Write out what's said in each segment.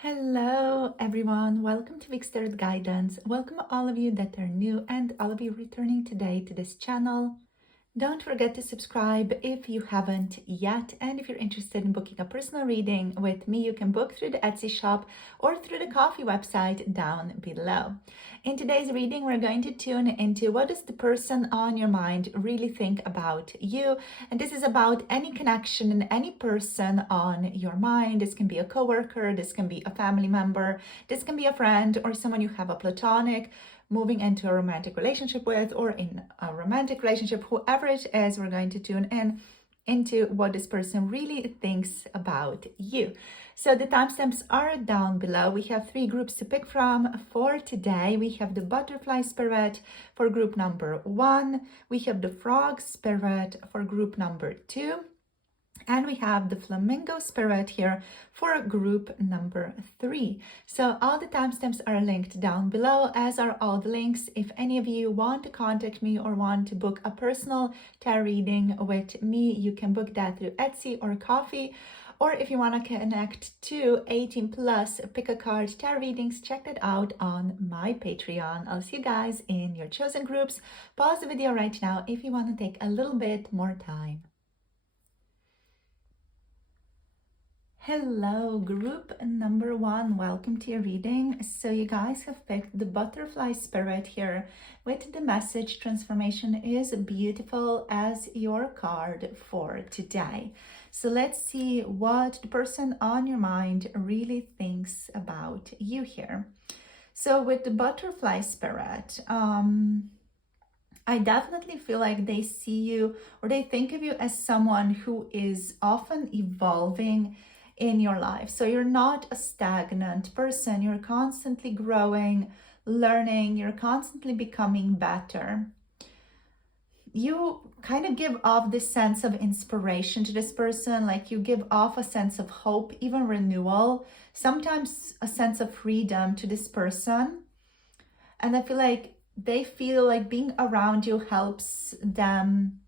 Hello everyone, welcome to Week's Tarot Guidance. Welcome all of you that are new and all of you returning today to this channel. Don't forget to subscribe if you haven't yet, and if you're interested in booking a personal reading with me, you can book through the Etsy shop or through the Ko-fi website down below. In today's reading, we're going to tune into what does the person on your mind really think about you, and this is about any connection and any person on your mind. This can be a coworker, this can be a family member, this can be a friend or someone you have a platonic, moving into a romantic relationship with, or in a romantic relationship, whoever it is, we're going to tune in into what this person really thinks about you. So the timestamps are down below. We have 3 groups to pick from for today. We have the butterfly spirit for group number 1. We have the frog spirit for group number 2. And we have the flamingo spirit here for group number 3. So all the timestamps are linked down below, as are all the links. If any of you want to contact me or want to book a personal tarot reading with me, you can book that through Etsy or Ko-fi. Or if you want to connect to 18 plus pick a card tarot readings, check that out on my Patreon. I'll see you guys in your chosen groups. Pause the video right now if you want to take a little bit more time. Hello, group number 1. Welcome to your reading. So you guys have picked the butterfly spirit here with the message transformation is beautiful as your card for today. So let's see what the person on your mind really thinks about you here. So with the butterfly spirit, I definitely feel like they see you or they think of you as someone who is often evolving in your life. So you're not a stagnant person. You're constantly growing, learning, you're constantly becoming better. You kind of give off this sense of inspiration to this person, like you give off a sense of hope, even renewal, sometimes a sense of freedom to this person. And I feel like they feel like being around you helps them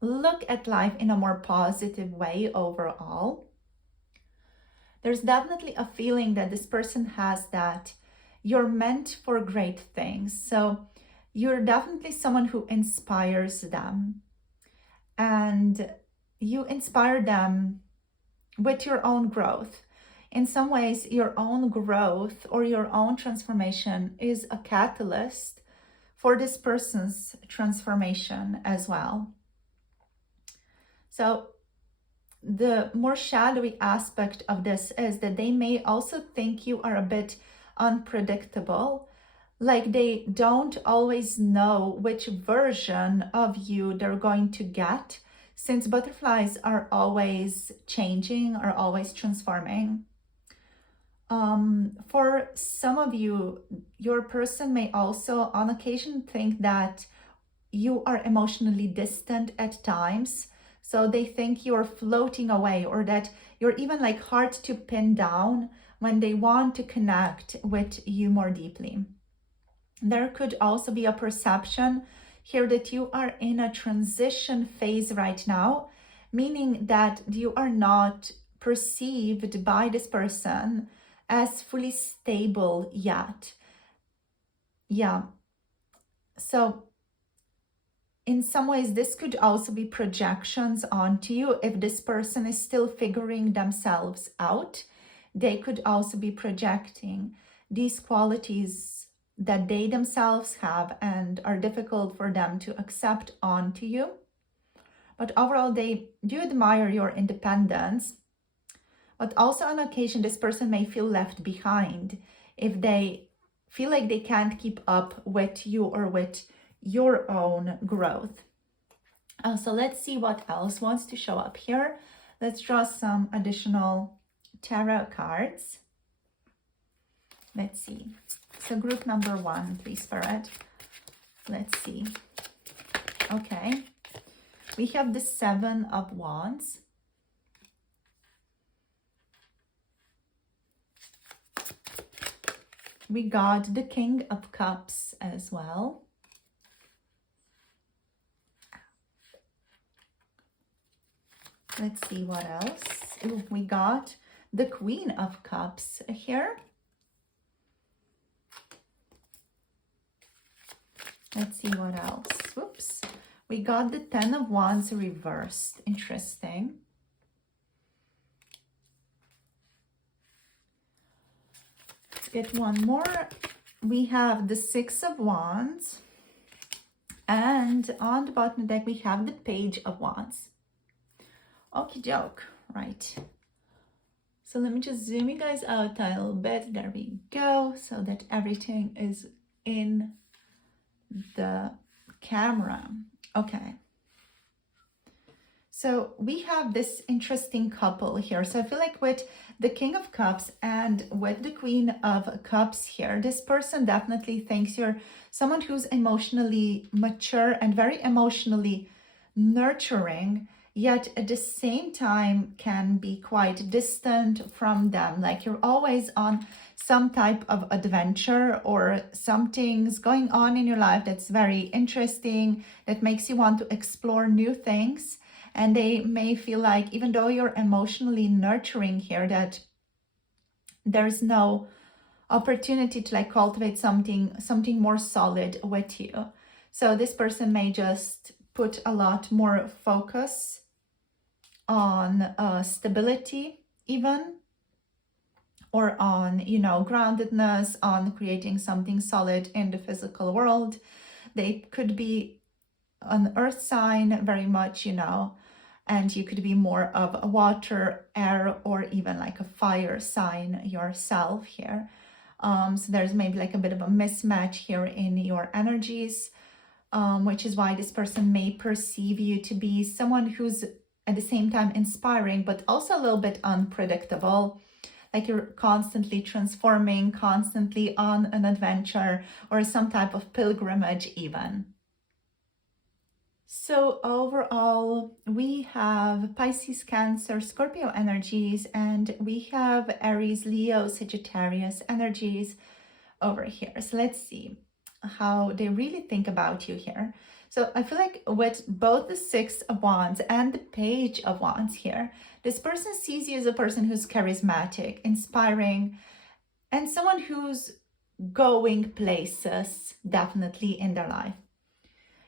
look at life in a more positive way overall. There's definitely a feeling that this person has that you're meant for great things. So you're definitely someone who inspires them, and you inspire them with your own growth. In some ways, your own growth or your own transformation is a catalyst for this person's transformation as well. So the more shadowy aspect of this is that they may also think you are a bit unpredictable, like they don't always know which version of you they're going to get, since butterflies are always changing, are always transforming. For some of you, your person may also on occasion think that you are emotionally distant at times. So they think you're floating away, or that you're even like hard to pin down when they want to connect with you more deeply. There could also be a perception here that you are in a transition phase right now, meaning that you are not perceived by this person as fully stable yet. Yeah. So in some ways, this could also be projections onto you. If this person is still figuring themselves out, they could also be projecting these qualities that they themselves have and are difficult for them to accept onto you. But overall, they do admire your independence. But also on occasion, this person may feel left behind if they feel like they can't keep up with you or with your own growth. So let's see what else wants to show up here. Let's draw some additional tarot cards. Let's see. So group number 1, please, Spirit. Let's see. Okay. We have the 7 of Wands. We got the King of Cups as well. Let's see what else. Ooh, we got the Queen of Cups here. Let's see what else. Whoops. We got the Ten of Wands reversed. Interesting. Let's get one more. We have the Six of Wands. And on the bottom of the deck, we have the Page of Wands. Okie doke. Right. So let me just zoom you guys out a little bit. There we go. So that everything is in the camera. Okay. So we have this interesting couple here. So I feel like with the King of Cups and with the Queen of Cups here, this person definitely thinks you're someone who's emotionally mature and very emotionally nurturing, yet at the same time can be quite distant from them. Like you're always on some type of adventure or something's going on in your life that's very interesting, that makes you want to explore new things. And they may feel like, even though you're emotionally nurturing here, that there's no opportunity to like cultivate something more solid with you. So this person may just put a lot more focus on stability even, or on, you know, groundedness, on creating something solid in the physical world. They could be an earth sign very much, you know, and you could be more of a water, air, or even like a fire sign yourself here. So there's maybe like a bit of a mismatch here in your energies, which is why this person may perceive you to be someone who's at the same time inspiring, but also a little bit unpredictable. Like you're constantly transforming, constantly on an adventure or some type of pilgrimage even. So overall, we have Pisces, Cancer, Scorpio energies, and we have Aries, Leo, Sagittarius energies over here. So let's see how they really think about you here. So I feel like with both the Six of Wands and the Page of Wands here, this person sees you as a person who's charismatic, inspiring, and someone who's going places definitely in their life.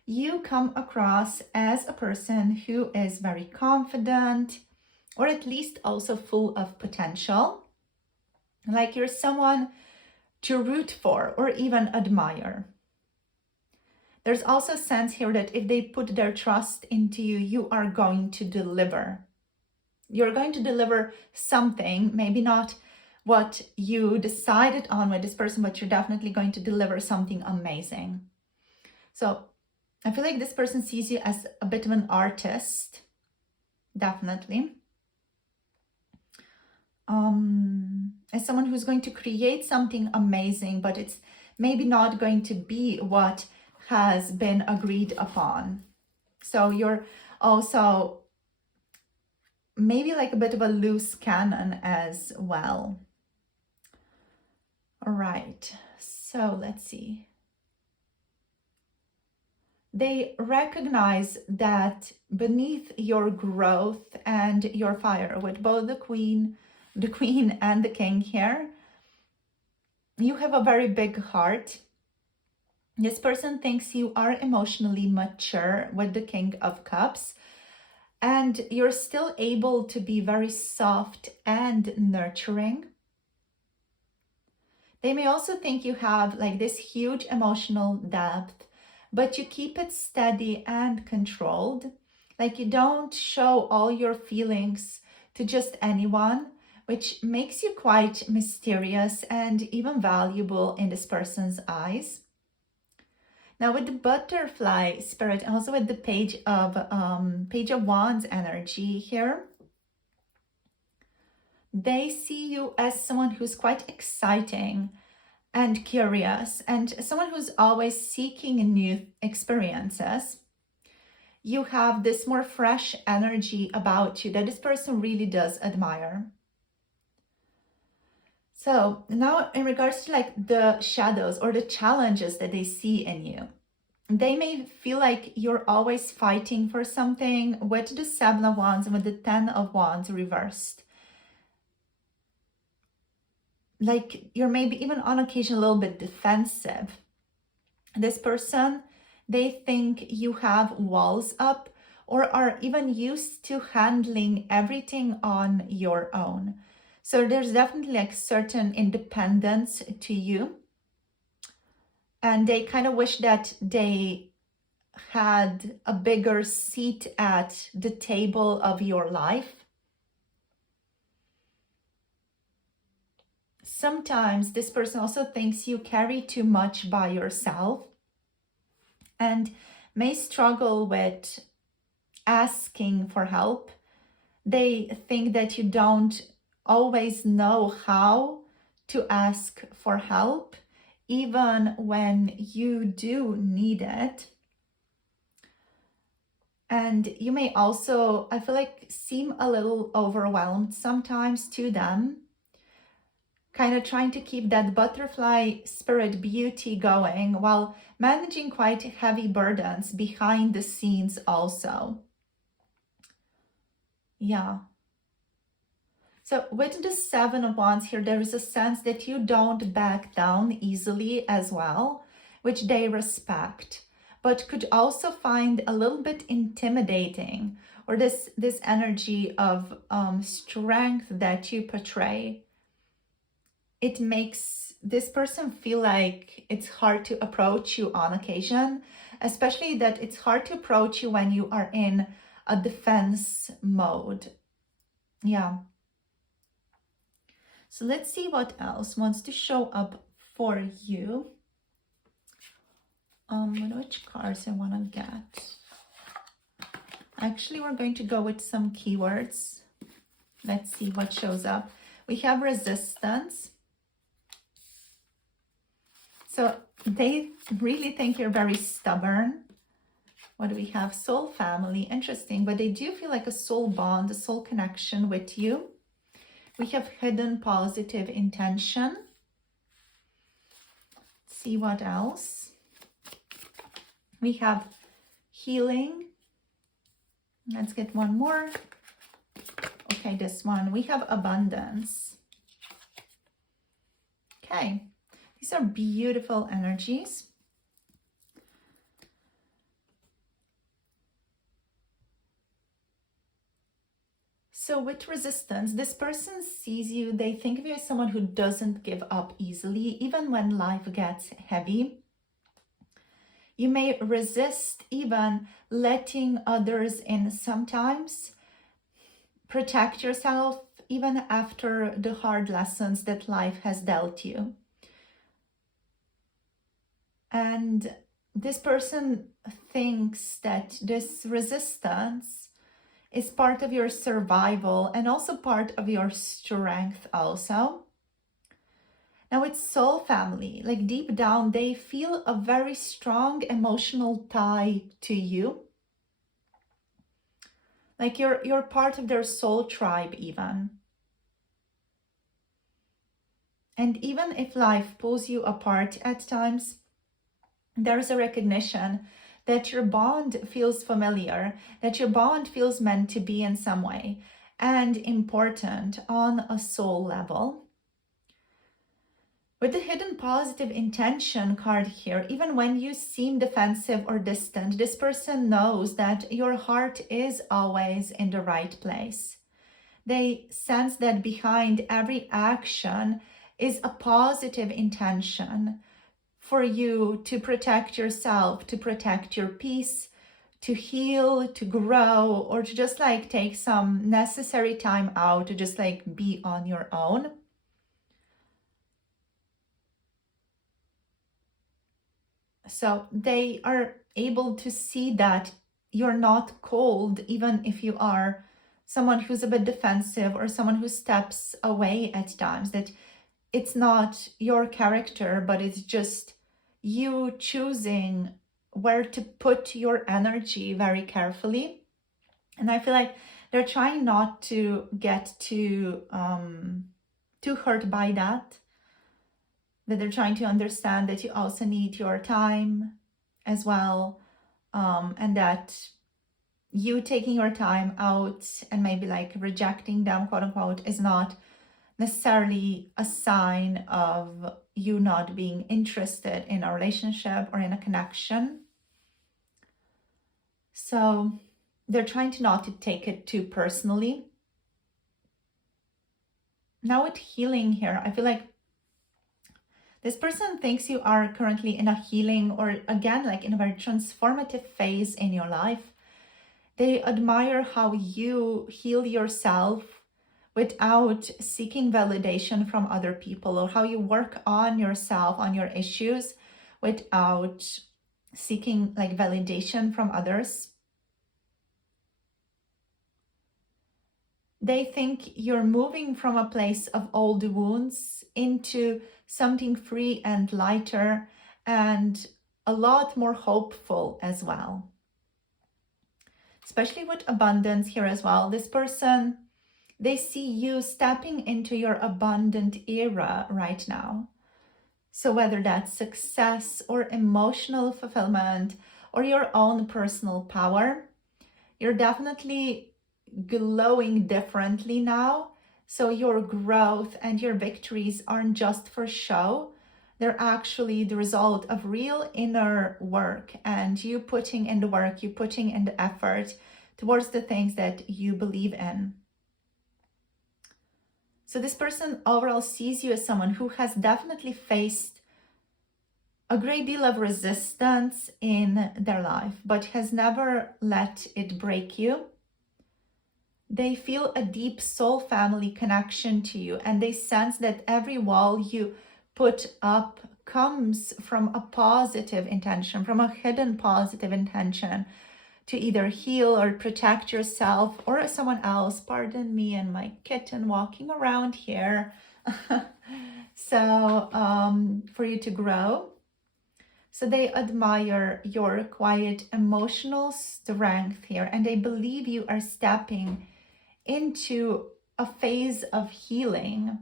You come across as a person who is very confident, or at least also full of potential. Like you're someone to root for or even admire. There's also a sense here that if they put their trust into you, you are going to deliver. You're going to deliver something, maybe not what you decided on with this person, but you're definitely going to deliver something amazing. So I feel like this person sees you as a bit of an artist, definitely. As someone who's going to create something amazing, but it's maybe not going to be what has been agreed upon. So you're also maybe like a bit of a loose cannon as well. All right, so let's see. They recognize that beneath your growth and your fire, with both the queen and the king here, you have a very big heart. This person thinks you are emotionally mature with the King of Cups, and you're still able to be very soft and nurturing. They may also think you have like this huge emotional depth, but you keep it steady and controlled. Like you don't show all your feelings to just anyone, which makes you quite mysterious and even valuable in this person's eyes. Now with the butterfly spirit, and also with the Page of Wands energy here, they see you as someone who's quite exciting and curious, and someone who's always seeking new experiences. You have this more fresh energy about you that this person really does admire. So now in regards to like the shadows or the challenges that they see in you, they may feel like you're always fighting for something with the Seven of Wands and with the Ten of Wands reversed. like you're maybe even on occasion a little bit defensive. This person, they think you have walls up or are even used to handling everything on your own. So there's definitely like certain independence to you. And they kind of wish that they had a bigger seat at the table of your life. Sometimes this person also thinks you carry too much by yourself and may struggle with asking for help. They think that you don't always know how to ask for help, even when you do need it. And you may also, I feel like, seem a little overwhelmed sometimes to them, kind of trying to keep that butterfly spirit beauty going while managing quite heavy burdens behind the scenes also. Yeah. So with the Seven of Wands here, there is a sense that you don't back down easily as well, which they respect, but could also find a little bit intimidating, or this energy of strength that you portray. It makes this person feel like it's hard to approach you on occasion, especially that it's hard to approach you when you are in a defense mode. Yeah. So let's see what else wants to show up for you. Which cards I want to get. Actually, we're going to go with some keywords. Let's see what shows up. We have resistance. So they really think you're very stubborn. What do we have? Soul family. Interesting. But they do feel like a soul bond, a soul connection with you. We have hidden positive intention. Let's see what else. We have healing. Let's get one more. Okay, this one. We have abundance. Okay, these are beautiful energies. So with resistance, this person sees you, they think of you as someone who doesn't give up easily, even when life gets heavy. You may resist even letting others in sometimes. Protect yourself even after the hard lessons that life has dealt you. And this person thinks that this resistance is part of your survival and also part of your strength also. Now it's soul family, like deep down, they feel a very strong emotional tie to you. Like you're part of their soul tribe even. And even if life pulls you apart at times, there's a recognition that your bond feels familiar, that your bond feels meant to be in some way and important on a soul level. With the hidden positive intention card here, even when you seem defensive or distant, this person knows that your heart is always in the right place. They sense that behind every action is a positive intention for you to protect yourself, to protect your peace, to heal, to grow, or to just like take some necessary time out to just like be on your own. So they are able to see that you're not cold, even if you are someone who's a bit defensive or someone who steps away at times, that it's not your character, but it's just you choosing where to put your energy very carefully. And I feel like they're trying not to get too hurt by that they're trying to understand that you also need your time as well, and that you taking your time out and maybe like rejecting them, quote unquote, is not necessarily a sign of you not being interested in a relationship or in a connection. So they're trying to not to take it too personally. Now with healing here, I feel like this person thinks you are currently in a healing, or again, like in a very transformative phase in your life. They admire how you heal yourself without seeking validation from other people, or how you work on yourself, on your issues, without seeking like validation from others. They think you're moving from a place of old wounds into something free and lighter and a lot more hopeful as well. Especially with abundance here as well. This person, they see you stepping into your abundant era right now. So whether that's success or emotional fulfillment or your own personal power, you're definitely glowing differently now. So your growth and your victories aren't just for show. They're actually the result of real inner work, and you putting in the work, you putting in the effort towards the things that you believe in. So this person overall sees you as someone who has definitely faced a great deal of resistance in their life, but has never let it break you. They feel a deep soul family connection to you, and they sense that every wall you put up comes from a positive intention, from a hidden positive intention to either heal or protect yourself or someone else. Pardon me and my kitten walking around here. So for you to grow. So they admire your quiet emotional strength here, and they believe you are stepping into a phase of healing,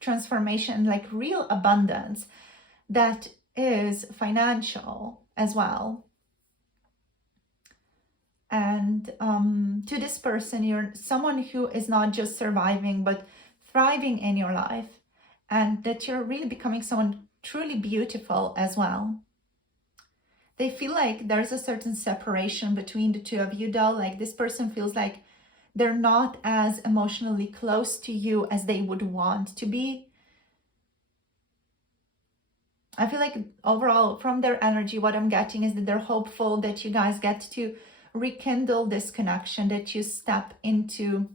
transformation, like real abundance that is financial as well. And to this person, you're someone who is not just surviving, but thriving in your life, and that you're really becoming someone truly beautiful as well. They feel like there's a certain separation between the two of you though. Like this person feels like they're not as emotionally close to you as they would want to be. I feel like overall from their energy, what I'm getting is that they're hopeful that you guys get to rekindle this connection, that you step into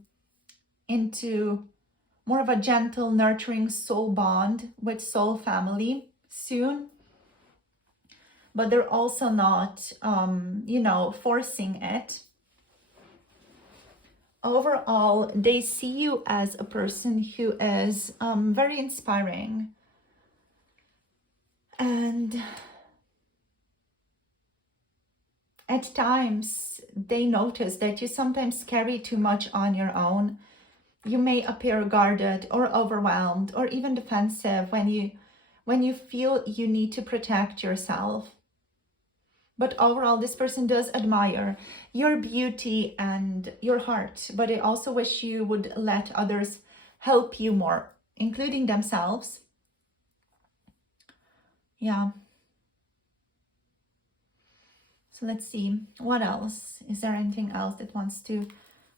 more of a gentle, nurturing soul bond with soul family soon. But they're also not, forcing it. Overall, they see you as a person who is very inspiring. And at times, they notice that you sometimes carry too much on your own. You may appear guarded or overwhelmed or even defensive when you feel you need to protect yourself. But overall, this person does admire your beauty and your heart, but they also wish you would let others help you more, including themselves. Yeah. So let's see, what else? Is there anything else that wants to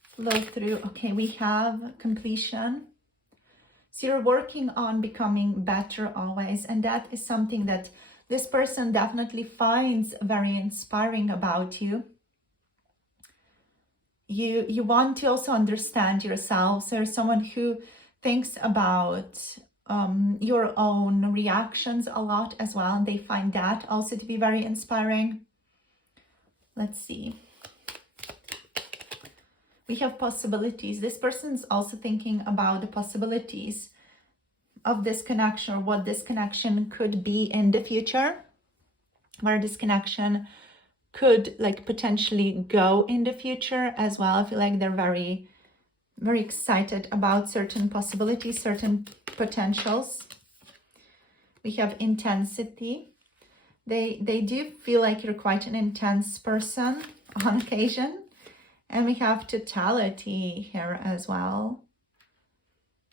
flow through? Okay, we have completion. So you're working on becoming better always, and that is something that this person definitely finds very inspiring about you. You want to also understand yourself. So you're someone who thinks about your own reactions a lot as well, and they find that also to be very inspiring. Let's see. We have possibilities. This person's also thinking about the possibilities of this connection, or what this connection could be in the future, where this connection could like potentially go in the future as well. I feel like they're very, very excited about certain possibilities, certain potentials. We have intensity. They do feel like you're quite an intense person on occasion. And we have totality here as well.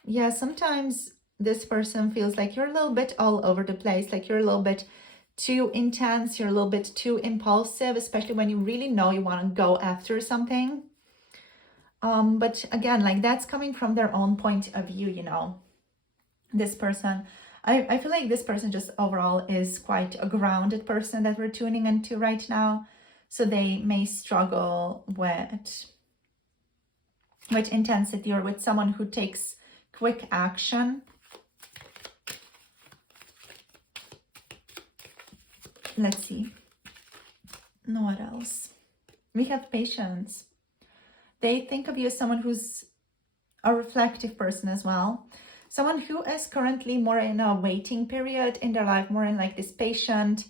yeah, sometimes this person feels like you're a little bit all over the place, like you're a little bit too intense, you're a little bit too impulsive, especially when you really know you want to go after something. But again, like that's coming from their own point of view, you know. This person, I feel like this person just overall is quite a grounded person that we're tuning into right now. So they may struggle with intensity or with someone who takes quick action. Let's see. No, what else? We have patience. They think of you as someone who's a reflective person as well. Someone who is currently more in a waiting period in their life, more in like this patient,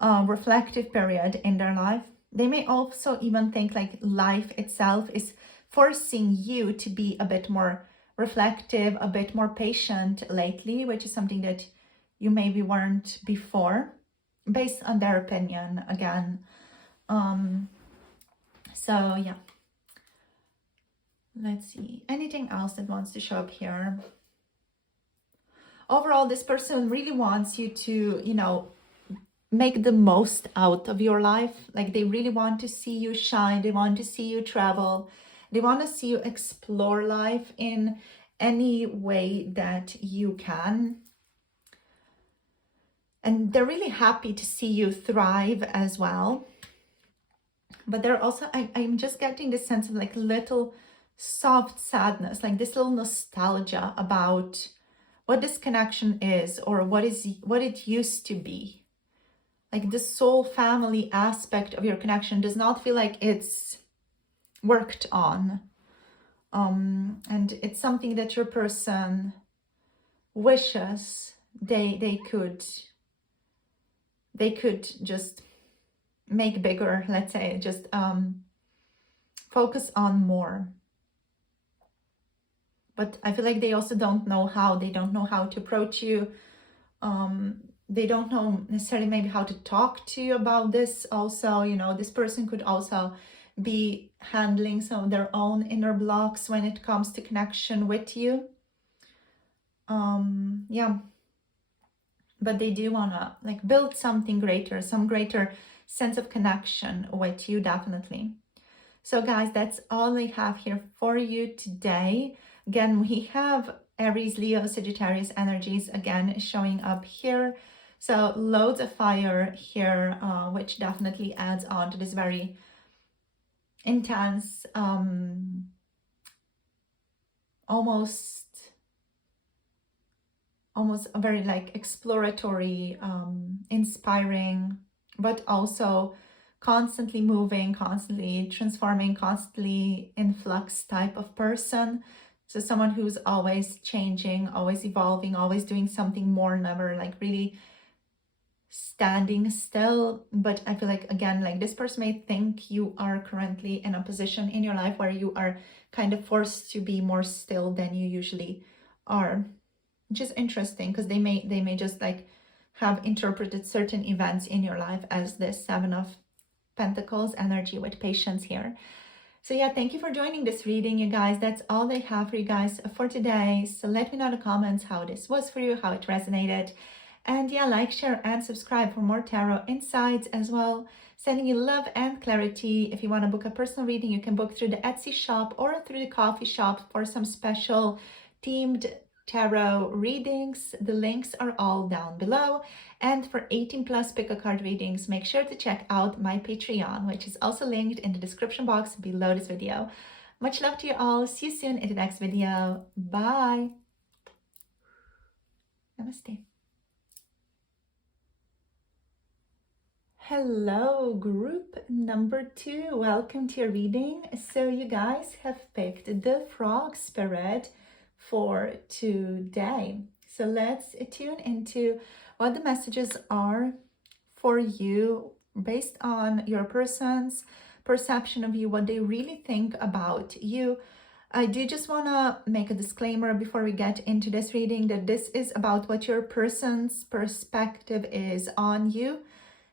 reflective period in their life. They may also even think like life itself is forcing you to be a bit more reflective, a bit more patient lately, which is something that you maybe weren't before, based on their opinion again. So yeah. Let's see. Anything else that wants to show up here? Overall, this person really wants you to, you know, make the most out of your life. Like they really want to see you shine. They want to see you travel. They want to see you explore life in any way that you can. And they're really happy to see you thrive as well. But they're also, I'm just getting this sense of like little soft sadness, like this little nostalgia about what this connection is or what it used to be. Like the soul family aspect of your connection does not feel like it's worked on. And it's something that your person wishes they could just make bigger, let's say, just focus on more. But I feel like they also don't know how. They don't know how to approach you. They don't know necessarily maybe how to talk to you about this also. You know, this person could also be handling some of their own inner blocks when it comes to connection with you. Yeah. But they do want to like build something greater, some greater sense of connection with you, definitely. So guys, that's all I have here for you today. Again, we have Aries, Leo, Sagittarius energies again showing up here. So loads of fire here, which definitely adds on to this very intense, almost a very like exploratory, inspiring, but also constantly moving, constantly transforming, constantly in flux type of person. So someone who's always changing, always evolving, always doing something more, never like really standing still. But I feel like, again, like this person may think you are currently in a position in your life where you are kind of forced to be more still than you usually are, which is interesting because they may just like have interpreted certain events in your life as this Seven of Pentacles energy with patience here. So yeah, thank you for joining this reading, you guys. That's all I have for you guys for today. So let me know in the comments how this was for you, how it resonated. And yeah, like, share, and subscribe for more tarot insights as well. Sending you love and clarity. If you want to book a personal reading, you can book through the Etsy shop or through the coffee shop for some special themed tarot readings. The links are all down below. And for 18+ pick a card readings, make sure to check out my Patreon, which is also linked in the description box below this video. Much love to you all. See you soon in the next video. Bye. Namaste. Hello, group number 2. Welcome to your reading. So you guys have picked the frog spirit for today. So let's tune into what the messages are for you based on your person's perception of you, what they really think about you. I do just want to make a disclaimer before we get into this reading that this is about what your person's perspective is on you.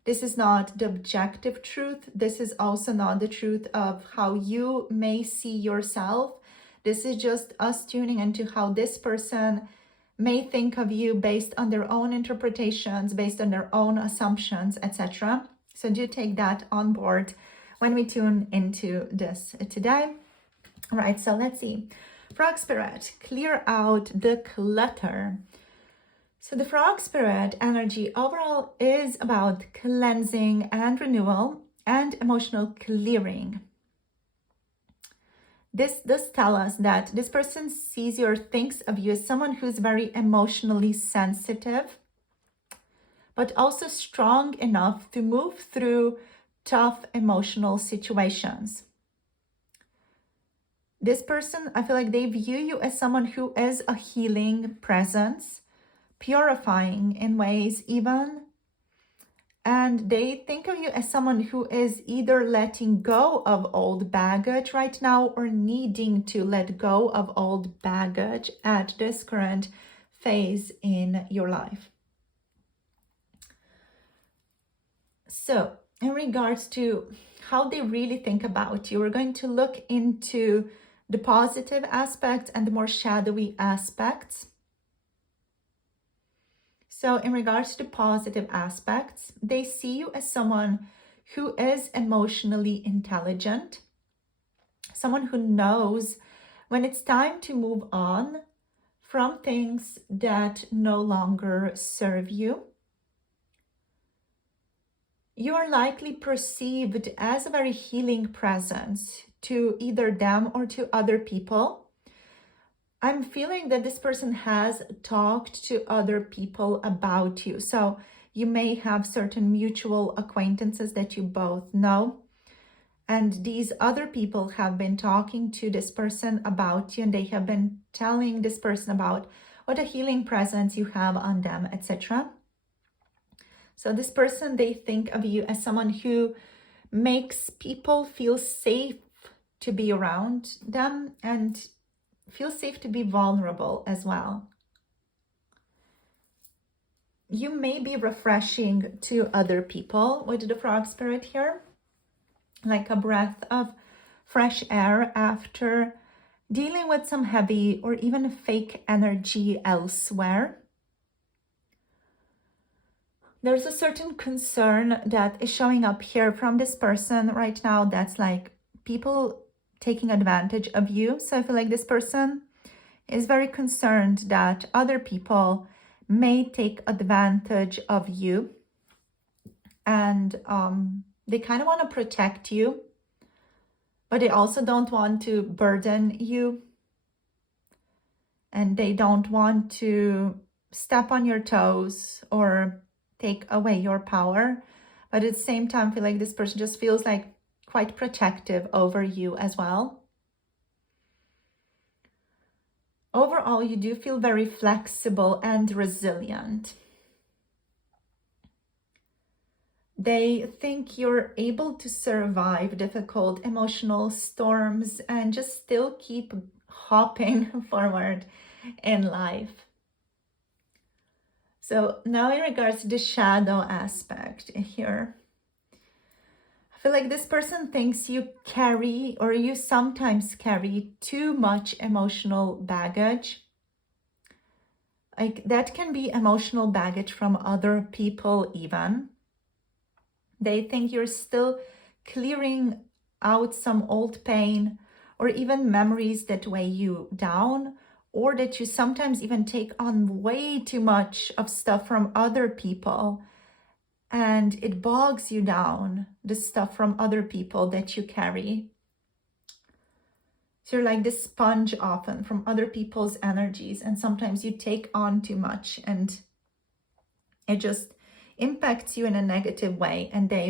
This is not the objective truth. This is also not the truth of how you may see yourself. This is just us tuning into how this person may think of you based on their own interpretations, based on their own assumptions, etc. So do take that on board when we tune into this today. All right, so let's see. Frog Spirit, clear out the clutter. So the Frog Spirit energy overall is about cleansing and renewal and emotional clearing. This does tell us that this person sees you or thinks of you as someone who's very emotionally sensitive, but also strong enough to move through tough emotional situations. This person, I feel like they view you as someone who is a healing presence, purifying in ways even, and they think of you as someone who is either letting go of old baggage right now or needing to let go of old baggage at this current phase in your life. So in regards to how they really think about you, we're going to look into the positive aspects and the more shadowy aspects. So in regards to positive aspects, they see you as someone who is emotionally intelligent, someone who knows when it's time to move on from things that no longer serve you. You are likely perceived as a very healing presence to either them or to other people. I'm feeling that this person has talked to other people about you. So you may have certain mutual acquaintances that you both know. And these other people have been talking to this person about you, and they have been telling this person about what a healing presence you have on them, etc. So this person, they think of you as someone who makes people feel safe to be around them and feel safe to be vulnerable as well. You may be refreshing to other people with the Frog Spirit here, like a breath of fresh air after dealing with some heavy or even fake energy elsewhere. There's a certain concern that is showing up here from this person right now that's like people taking advantage of you. So I feel like this person is very concerned that other people may take advantage of you, and they kind of want to protect you, but they also don't want to burden you, and they don't want to step on your toes or take away your power. But at the same time, I feel like this person just feels like quite protective over you as well. Overall, you do feel very flexible and resilient. They think you're able to survive difficult emotional storms and just still keep hopping forward in life. So now in regards to the shadow aspect here, I feel like this person thinks you carry, or you sometimes carry, too much emotional baggage. Like that can be emotional baggage from other people even. They think you're still clearing out some old pain or even memories that weigh you down, or that you sometimes even take on way too much of stuff from other people and it bogs you down, the stuff from other people that you carry. So you're like this sponge often from other people's energies, and sometimes you take on too much and it just impacts you in a negative way, and they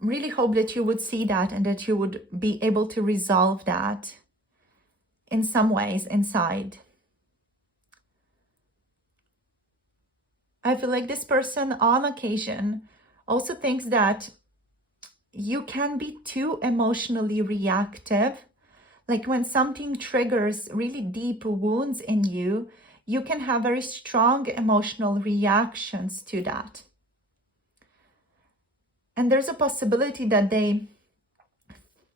really hope that you would see that and that you would be able to resolve that in some ways inside. I feel like this person on occasion also thinks that you can be too emotionally reactive. Like when something triggers really deep wounds in you, you can have very strong emotional reactions to that. And there's a possibility that they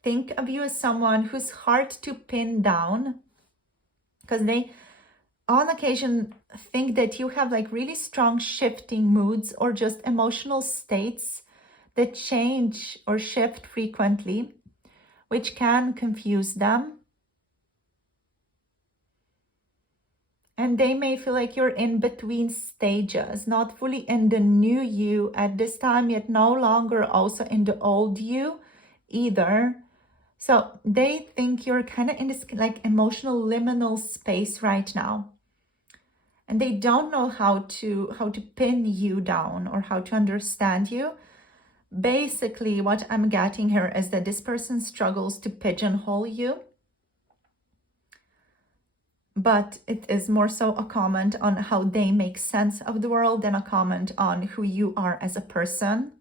think of you as someone who's hard to pin down, because they on occasion think that you have like really strong shifting moods or just emotional states that change or shift frequently, which can confuse them. And they may feel like you're in between stages, not fully in the new you at this time, yet no longer also in the old you either. So they think you're kind of in this like emotional liminal space right now. And they don't know how to pin you down or how to understand you. Basically, what I'm getting here is that this person struggles to pigeonhole you. But it is more so a comment on how they make sense of the world than a comment on who you are as a person.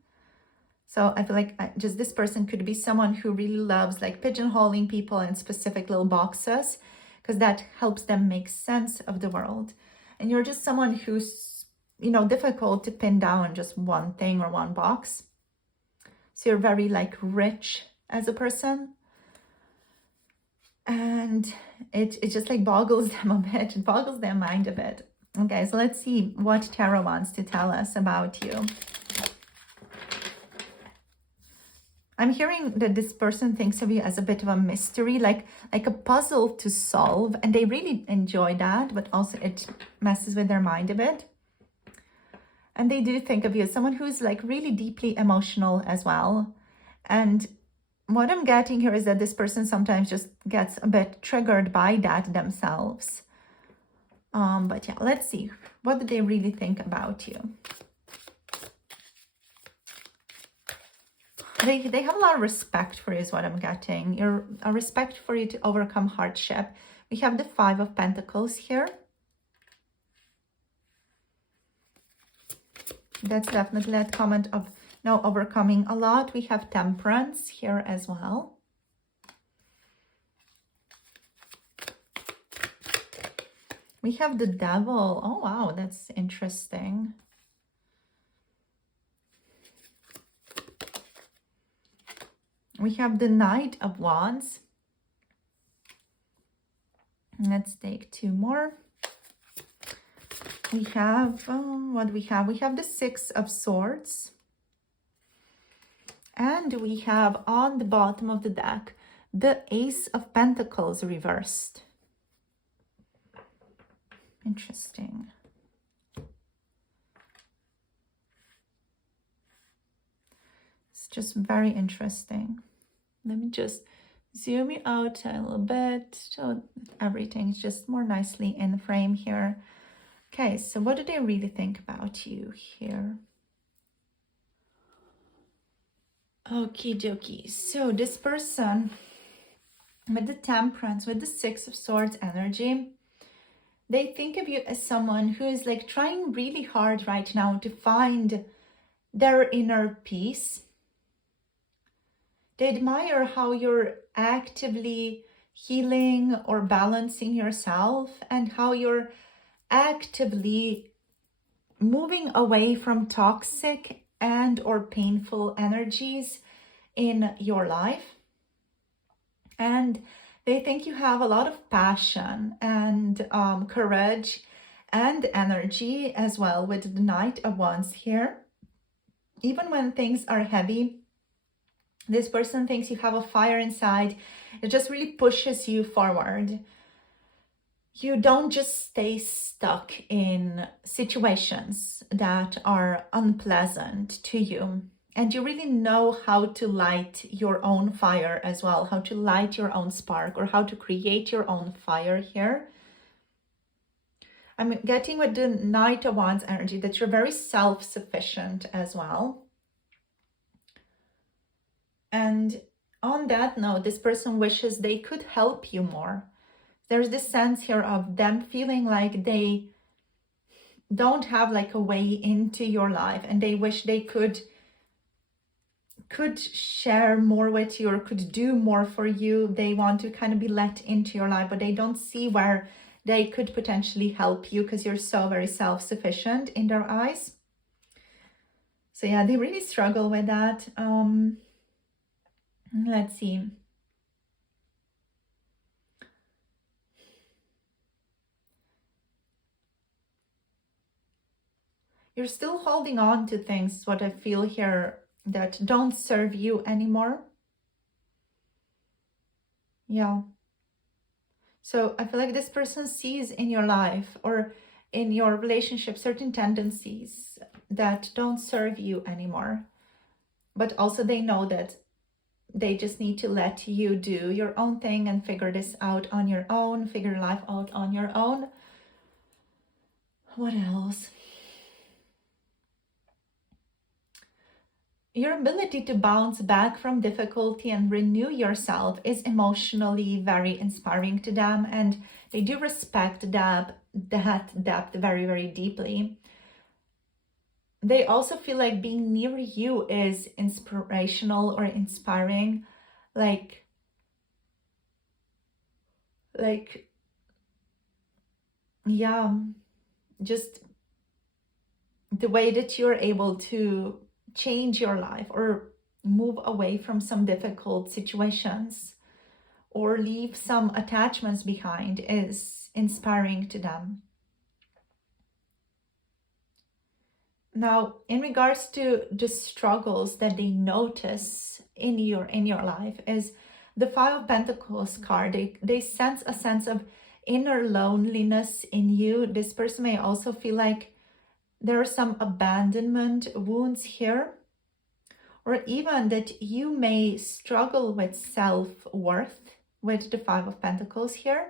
So I feel like just this person could be someone who really loves like pigeonholing people in specific little boxes, because that helps them make sense of the world. And you're just someone who's, you know, difficult to pin down just one thing or one box. So you're very like rich as a person. And it just like boggles them a bit. It boggles their mind a bit. Okay, so let's see what tarot wants to tell us about you. I'm hearing that this person thinks of you as a bit of a mystery, like a puzzle to solve. And they really enjoy that, but also it messes with their mind a bit. And they do think of you as someone who's like really deeply emotional as well. And what I'm getting here is that this person sometimes just gets a bit triggered by that themselves. But yeah, let's see. What do they really think about you? They have a lot of respect for you is what I'm getting. A respect for you to overcome hardship. We have the Five of Pentacles here. That's definitely a comment of no overcoming a lot. We have Temperance here as well. We have the Devil. Oh, wow, that's interesting. We have the Knight of Wands. Let's take two more. We have, what do we have? We have the Six of Swords. And we have on the bottom of the deck, the Ace of Pentacles reversed. Interesting. It's just very interesting. Let me just zoom you out a little bit so everything's just more nicely in the frame here. Okay, so what do they really think about you here? Okie dokie. So this person with the Temperance, with the Six of Swords energy, they think of you as someone who is like trying really hard right now to find their inner peace. They admire how you're actively healing or balancing yourself, and how you're actively moving away from toxic and or painful energies in your life. And they think you have a lot of passion and courage and energy as well with the Knight of Wands here. Even when things are heavy, this person thinks you have a fire inside. It just really pushes you forward. You don't just stay stuck in situations that are unpleasant to you. And you really know how to light your own fire as well, how to light your own spark, or how to create your own fire here. I'm getting with the Knight of Wands energy that you're very self-sufficient as well. And on that note, this person wishes they could help you more. There's this sense here of them feeling like they don't have like a way into your life, and they wish they could share more with you or could do more for you. They want to kind of be let into your life, but they don't see where they could potentially help you because you're so very self-sufficient in their eyes. So yeah, they really struggle with that. Let's see. You're still holding on to things, what I feel here, that don't serve you anymore. Yeah. So I feel like this person sees in your life or in your relationship certain tendencies that don't serve you anymore. But also they know that they just need to let you do your own thing and figure this out on your own, figure life out on your own. What else? Your ability to bounce back from difficulty and renew yourself is emotionally very inspiring to them, and they do respect that depth very, very deeply. They also feel like being near you is inspirational or inspiring, like yeah, just the way that you're able to change your life or move away from some difficult situations or leave some attachments behind is inspiring to them. Now, in regards to the struggles that they notice in your life, is the Five of Pentacles card. They sense a sense of inner loneliness in you. This person may also feel like there are some abandonment wounds here, or even that you may struggle with self-worth with the Five of Pentacles here.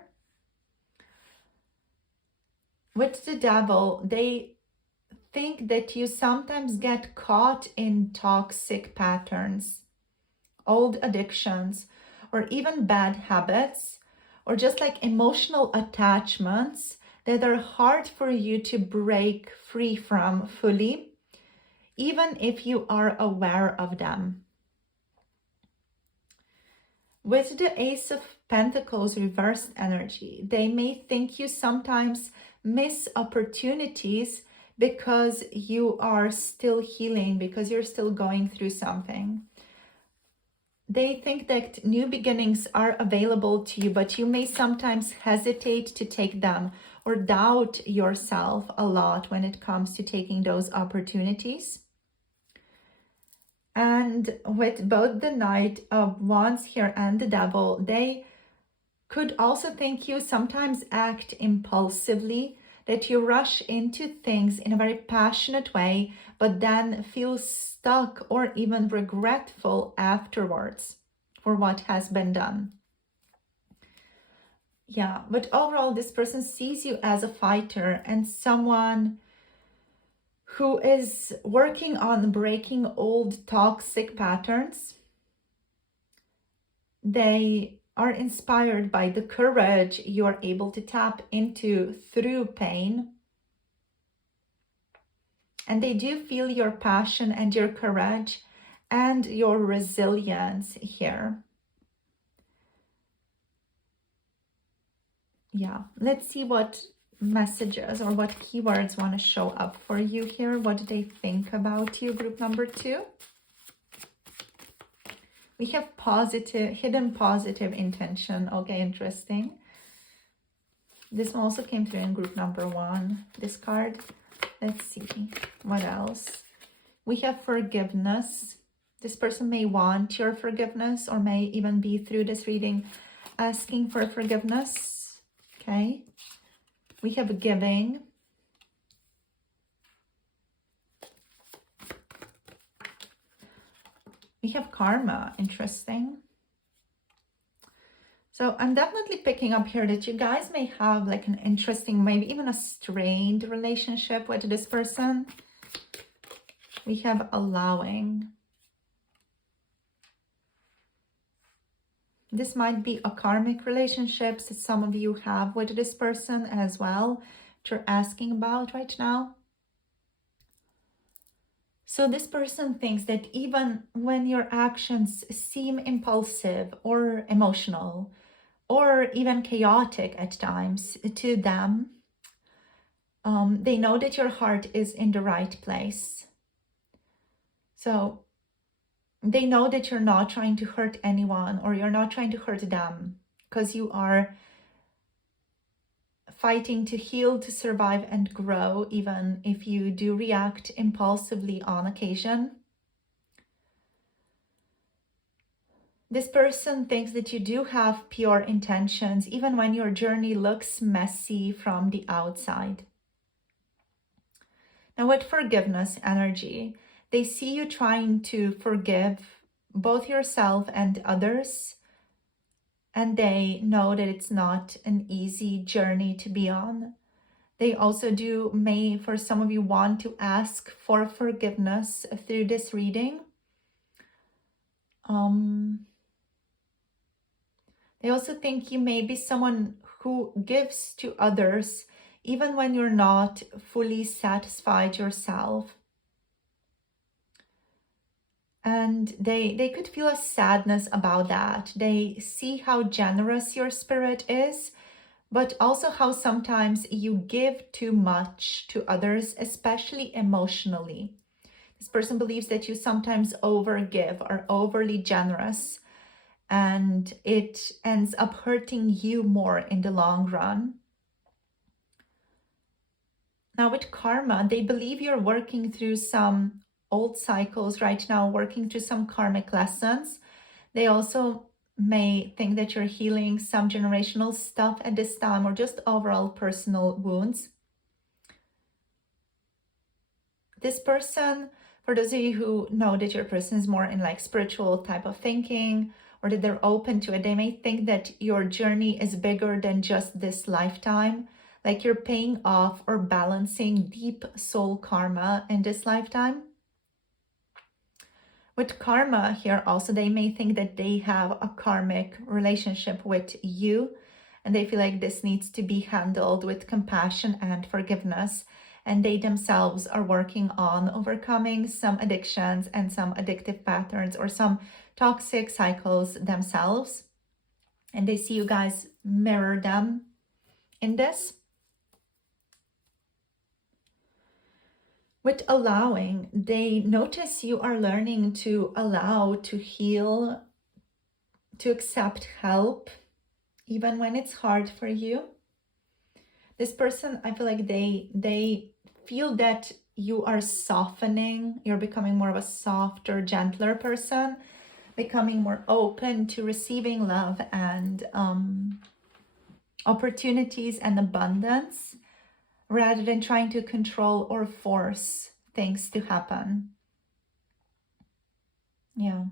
With the Devil, they think that you sometimes get caught in toxic patterns, old addictions, or even bad habits, or just like emotional attachments that are hard for you to break free from fully, even if you are aware of them. With the Ace of Pentacles reversed energy, they may think you sometimes miss opportunities because you are still healing, because you're still going through something. They think that new beginnings are available to you, but you may sometimes hesitate to take them or doubt yourself a lot when it comes to taking those opportunities. And with both the Knight of Wands here and the Devil, they could also think you sometimes act impulsively, that you rush into things in a very passionate way, but then feel stuck or even regretful afterwards for what has been done. Yeah, but overall, this person sees you as a fighter and someone who is working on breaking old toxic patterns. They are inspired by the courage you are able to tap into through pain. And they do feel your passion and your courage and your resilience here. Yeah, let's see what messages or what keywords want to show up for you here. What do they think about you, group number 2? We have positive, hidden positive intention. Okay, interesting. This one also came through in group number 1, this card. Let's see, what else? We have forgiveness. This person may want your forgiveness or may even be through this reading asking for forgiveness. Okay. We have giving. We have karma. Interesting. So I'm definitely picking up here that you guys may have like an interesting, maybe even a strained relationship with this person. We have allowing. This might be a karmic relationship that some of you have with this person as well, that you're asking about right now. So this person thinks that even when your actions seem impulsive or emotional, or even chaotic at times to them, they know that your heart is in the right place. So they know that you're not trying to hurt anyone or you're not trying to hurt them, because you are fighting to heal, to survive and grow, even if you do react impulsively on occasion. This person thinks that you do have pure intentions, even when your journey looks messy from the outside. Now, with forgiveness energy, they see you trying to forgive both yourself and others, and they know that it's not an easy journey to be on. They also may, for some of you, want to ask for forgiveness through this reading. They also think you may be someone who gives to others even when you're not fully satisfied yourself. And they could feel a sadness about that. They see how generous your spirit is, but also how sometimes you give too much to others, especially emotionally. This person believes that you sometimes overgive or overly generous, and it ends up hurting you more in the long run. Now with karma, they believe you're working through some old cycles right now, working through some karmic lessons. They also may think that you're healing some generational stuff at this time, or just overall personal wounds. This person, for those of you who know that your person is more in like spiritual type of thinking, or that they're open to it, they may think that your journey is bigger than just this lifetime. Like you're paying off or balancing deep soul karma in this lifetime. With karma here also, they may think that they have a karmic relationship with you, and they feel like this needs to be handled with compassion and forgiveness. And they themselves are working on overcoming some addictions and some addictive patterns or some toxic cycles themselves. And they see you guys mirror them in this. With allowing, they notice you are learning to allow, to heal, to accept help, even when it's hard for you. This person, I feel like they feel that you are softening, you're becoming more of a softer, gentler person, becoming more open to receiving love and opportunities and abundance, rather than trying to control or force things to happen. Yeah.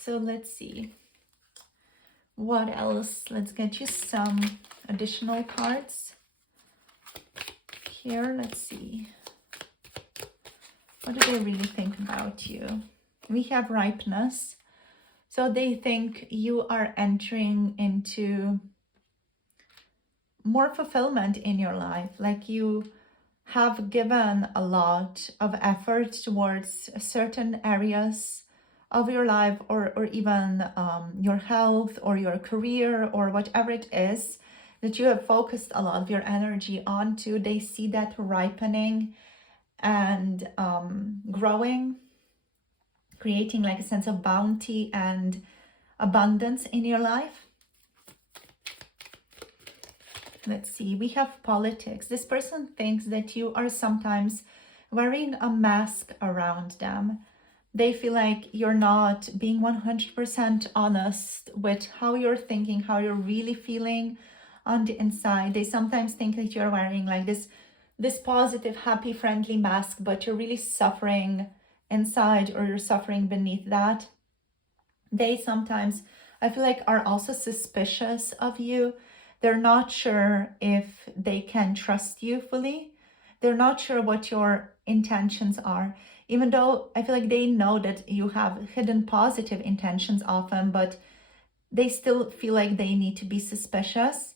So let's see. What else? Let's get you some additional cards. Here, let's see. What do they really think about you? We have ripeness. So they think you are entering into more fulfillment in your life. Like you have given a lot of effort towards certain areas of your life, or even your health or your career or whatever it is that you have focused a lot of your energy onto. They see that ripening and growing, creating like a sense of bounty and abundance in your life. Let's see, we have politics. This person thinks that you are sometimes wearing a mask around them. They feel like you're not being 100% honest with how you're thinking, how you're really feeling on the inside. They sometimes think that you're wearing like this positive, happy, friendly mask, but you're really suffering inside, or you're suffering beneath that. They sometimes, I feel like, are also suspicious of you. They're not sure if they can trust you fully. They're not sure what your intentions are, even though I feel like they know that you have hidden positive intentions often, but they still feel like they need to be suspicious.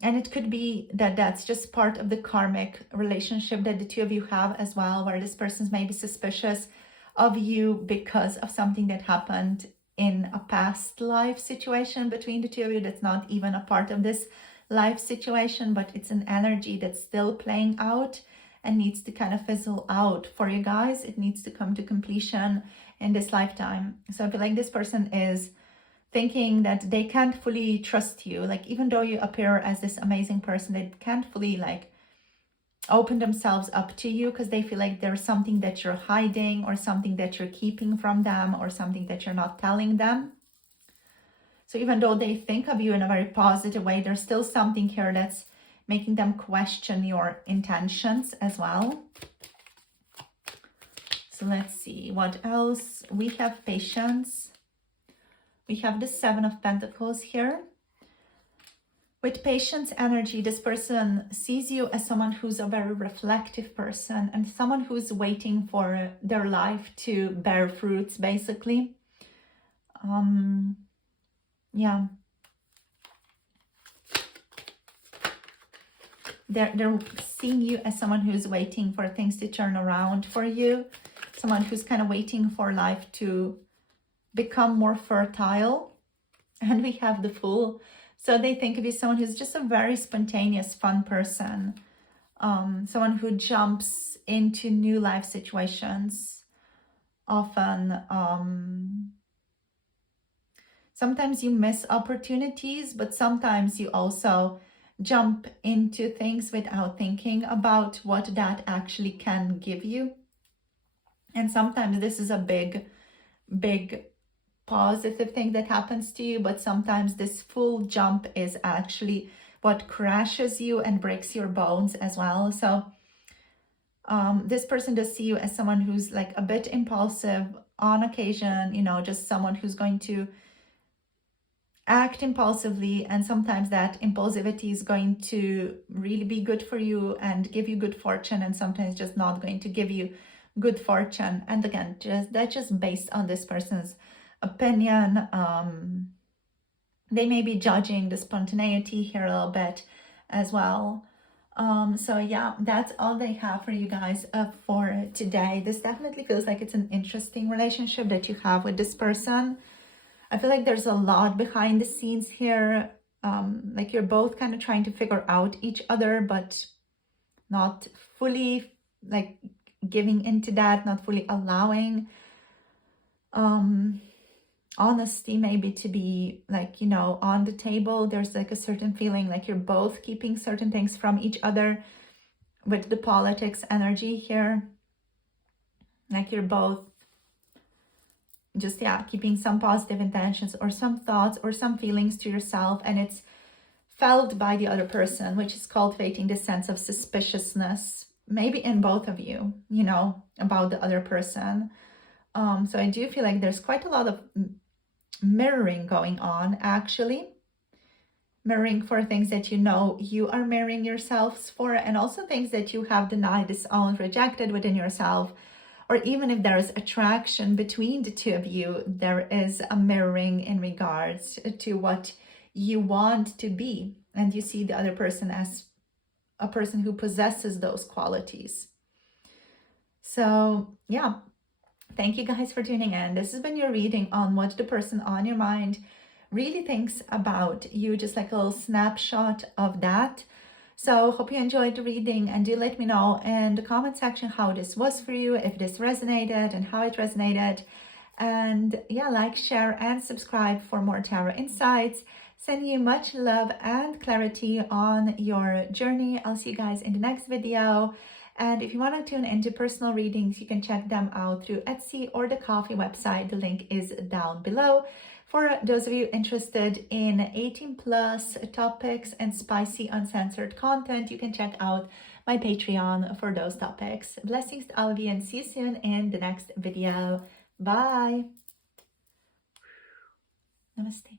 And it could be that that's just part of the karmic relationship that the two of you have as well, where this person's maybe suspicious of you because of something that happened in a past life situation between the two of you that's not even a part of this life situation, but it's an energy that's still playing out and needs to kind of fizzle out for you guys. It needs to come to completion in this lifetime. So I feel like this person is thinking that they can't fully trust you. Like, even though you appear as this amazing person, they can't fully like open themselves up to you because they feel like there's something that you're hiding or something that you're keeping from them or something that you're not telling them. So even though they think of you in a very positive way, there's still something here that's making them question your intentions as well. So let's see what else. We have patience. We have the Seven of Pentacles here. With patience energy, this person sees you as someone who's a very reflective person and someone who's waiting for their life to bear fruits, basically. Yeah. They're seeing you as someone who's waiting for things to turn around for you. Someone who's kind of waiting for life to become more fertile. And we have the Fool. So they think of you as someone who's just a very spontaneous, fun person. Someone who jumps into new life situations. Often, sometimes you miss opportunities, but sometimes you also jump into things without thinking about what that actually can give you. And sometimes this is a big positive thing that happens to you, but sometimes this full jump is actually what crashes you and breaks your bones as well. So this person does see you as someone who's like a bit impulsive on occasion, you know, just someone who's going to act impulsively, and sometimes that impulsivity is going to really be good for you and give you good fortune, and sometimes just not going to give you good fortune. And again, that's just based on this person's opinion. They may be judging the spontaneity here a little bit as well. So yeah, that's all they have for you guys for today. This definitely feels like it's an interesting relationship that you have with this person. I feel like there's a lot behind the scenes here. Like you're both kind of trying to figure out each other, but not fully like giving into that, not fully allowing honesty maybe to be like, you know, on the table. There's like a certain feeling like you're both keeping certain things from each other with the politics energy here. Like you're both just, yeah, keeping some positive intentions or some thoughts or some feelings to yourself, and it's felt by the other person, which is cultivating this sense of suspiciousness, maybe in both of you, you know, about the other person. So I do feel like there's quite a lot of mirroring going on, actually. Mirroring for things that you know you are mirroring yourselves for, and also things that you have denied, disowned, rejected within yourself. Or even if there is attraction between the two of you, there is a mirroring in regards to what you want to be. And you see the other person as a person who possesses those qualities. So yeah, thank you guys for tuning in. This has been your reading on what the person on your mind really thinks about you, just like a little snapshot of that. So hope you enjoyed the reading, and do let me know in the comment section how this was for you, if this resonated and how it resonated. And yeah, like, share, and subscribe for more tarot insights. Send you much love and clarity on your journey. I'll see you guys in the next video. And if you want to tune into personal readings, you can check them out through Etsy or the Coffee website. The link is down below. For those of you interested in 18+ topics and spicy uncensored content, you can check out my Patreon for those topics. Blessings to all of you, and see you soon in the next video. Bye. Namaste.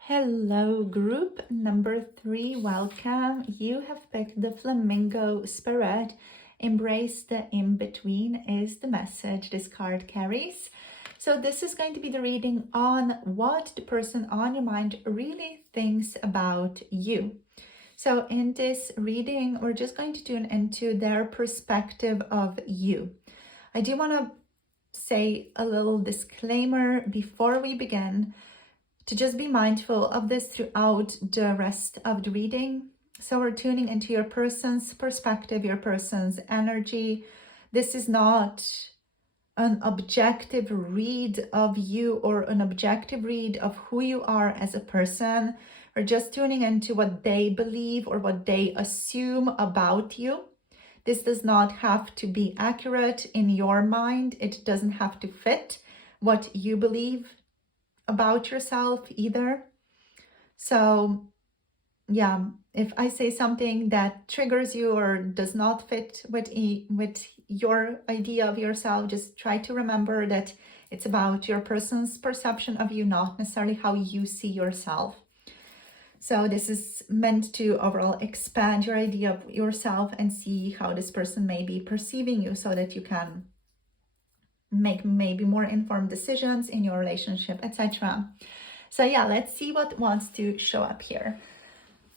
Hello, group number 3. Welcome. You have picked the Flamingo Spirit. Embrace the in-between is the message this card carries. So this is going to be the reading on what the person on your mind really thinks about you. So in this reading, we're just going to tune into their perspective of you. I do want to say a little disclaimer before we begin, to just be mindful of this throughout the rest of the reading. So we're tuning into your person's perspective, your person's energy. This is not an objective read of you or an objective read of who you are as a person, or just tuning into what they believe or what they assume about you. This does not have to be accurate in your mind. It doesn't have to fit what you believe about yourself either. So yeah, if I say something that triggers you or does not fit with your idea of yourself, just try to remember that it's about your person's perception of you, not necessarily how you see yourself. So this is meant to overall expand your idea of yourself and see how this person may be perceiving you, so that you can make maybe more informed decisions in your relationship, etc. So yeah, let's see what wants to show up here.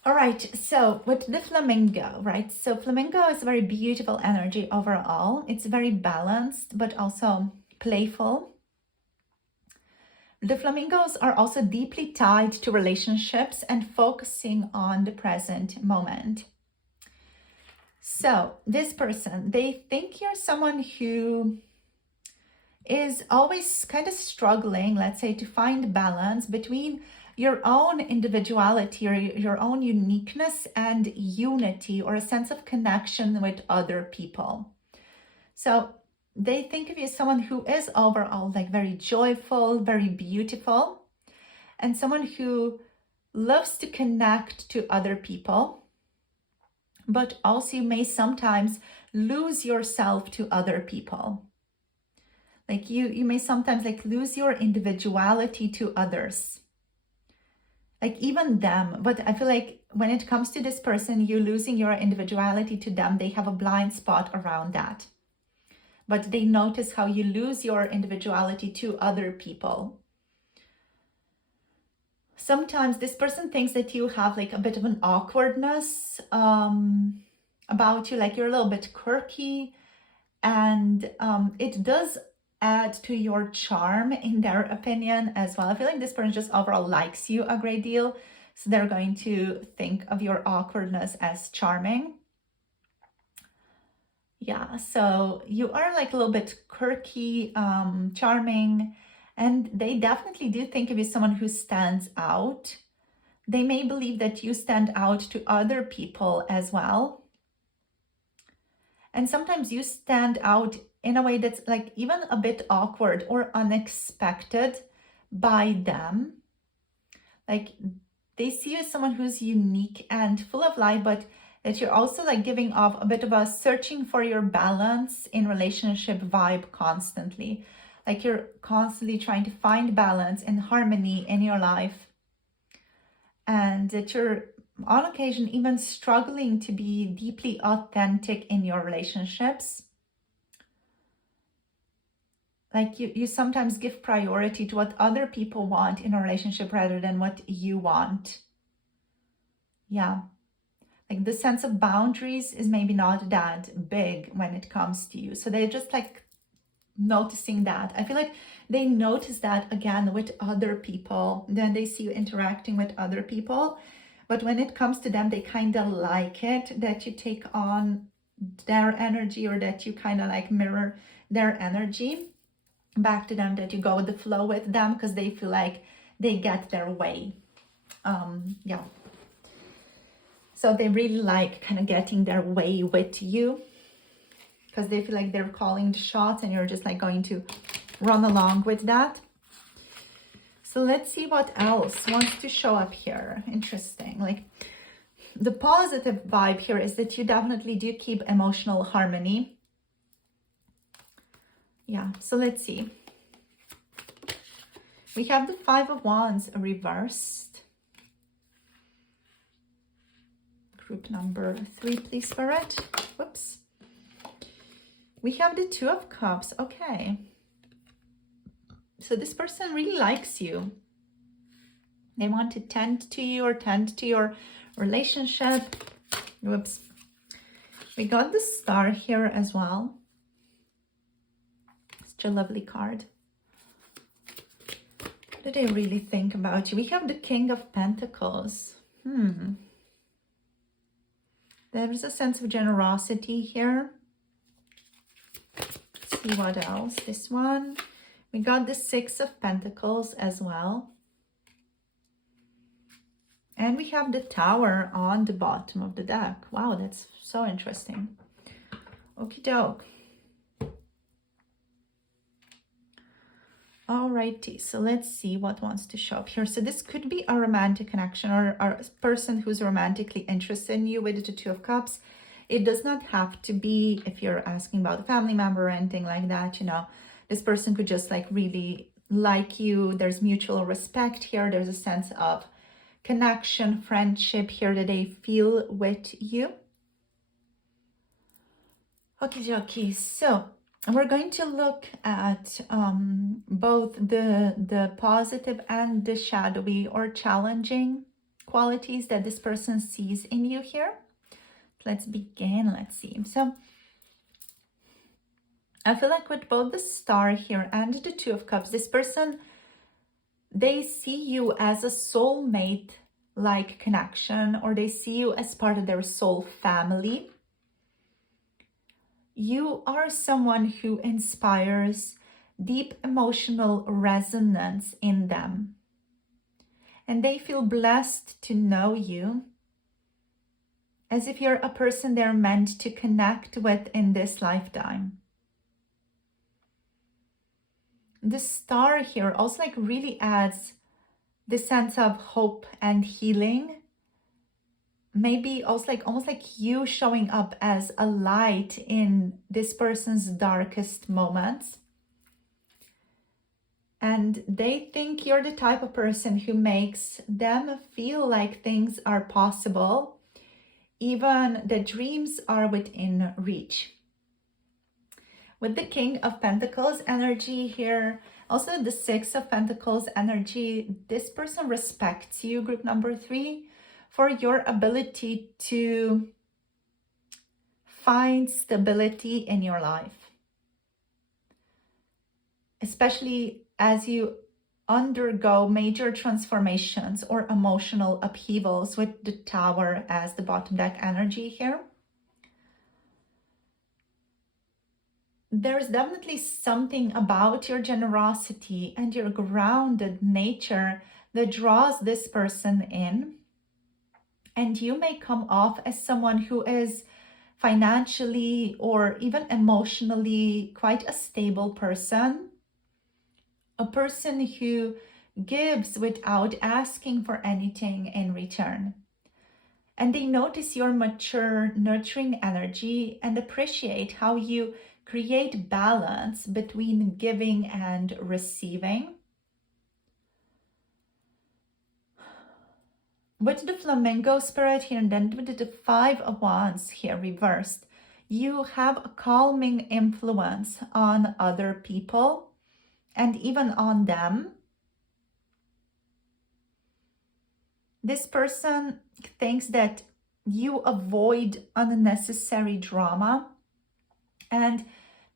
All right, so with the flamingo, right? So flamingo is a very beautiful energy overall. It's very balanced, but also playful. The flamingos are also deeply tied to relationships and focusing on the present moment. So this person, they think you're someone who is always kind of struggling, let's say, to find balance between your own individuality or your own uniqueness and unity, or a sense of connection with other people. So they think of you as someone who is overall like very joyful, very beautiful, and someone who loves to connect to other people, but also you may sometimes lose yourself to other people. Like you may sometimes like lose your individuality to others, like even them. But I feel like when it comes to this person, you losing your individuality to them, they have a blind spot around that. But they notice how you lose your individuality to other people. Sometimes this person thinks that you have like a bit of an awkwardness about you, like you're a little bit quirky, and it does add to your charm in their opinion as well. I feel like this person just overall likes you a great deal, so they're going to think of your awkwardness as charming. Yeah, so you are like a little bit quirky, charming, and they definitely do think of you as someone who stands out. They may believe that you stand out to other people as well. And sometimes you stand out in a way that's like even a bit awkward or unexpected by them. Like they see you as someone who's unique and full of life, but that you're also like giving off a bit of a searching for your balance in relationship vibe constantly. Like you're constantly trying to find balance and harmony in your life. And that you're on occasion even struggling to be deeply authentic in your relationships. Like you sometimes give priority to what other people want in a relationship rather than what you want. Yeah. Like the sense of boundaries is maybe not that big when it comes to you. So they're just like noticing that. I feel like they notice that again with other people. Then they see you interacting with other people. But when it comes to them, they kind of like it that you take on their energy, or that you kind of like mirror their energy back to them, that you go with the flow with them because they feel like they get their way. Yeah. So they really like kind of getting their way with you because they feel like they're calling the shots and you're just like going to run along with that. So let's see what else wants to show up here. Interesting. Like the positive vibe here is that you definitely do keep emotional harmony. Yeah, so let's see. We have the Five of Wands reversed. Group number 3, please, Spirit. Whoops. We have the Two of Cups. Okay. So this person really likes you. They want to tend to you or tend to your relationship. Whoops. We got the Star here as well. Such a lovely card. What do they really think about you? We have the King of Pentacles. There is a sense of generosity here. see what else. This one, we got the Six of Pentacles as well. And we have the Tower on the bottom of the deck. Wow, that's so interesting. Okie doke. Alrighty, so let's see what wants to show up here. So this could be a romantic connection or a person who's romantically interested in you with the Two of Cups. It does not have to be, if you're asking about a family member or anything like that, you know, this person could just like really like you. There's mutual respect here. There's a sense of connection, friendship here that they feel with you. Okay, so we're going to look at both the positive and the shadowy or challenging qualities that this person sees in you here. Let's begin. Let's see. So I feel like with both the Star here and the Two of Cups, this person, they see you as a soulmate-like connection, or they see you as part of their soul family. You are someone who inspires deep emotional resonance in them. And they feel blessed to know you, as if you're a person they're meant to connect with in this lifetime. The Star here also like really adds the sense of hope and healing. Maybe also like almost like you showing up as a light in this person's darkest moments. And they think you're the type of person who makes them feel like things are possible, even the dreams are within reach. With the King of Pentacles energy here, also the Six of Pentacles energy, this person respects you, group number 3, for your ability to find stability in your life, especially as you undergo major transformations or emotional upheavals with the Tower as the bottom deck energy here. There's definitely something about your generosity and your grounded nature that draws this person in. And you may come off as someone who is financially or even emotionally quite a stable person. A person who gives without asking for anything in return. And they notice your mature, nurturing energy and appreciate how you create balance between giving and receiving. With the Flamingo spirit here and then with the Five of Wands here reversed, you have a calming influence on other people and even on them. This person thinks that you avoid unnecessary drama, and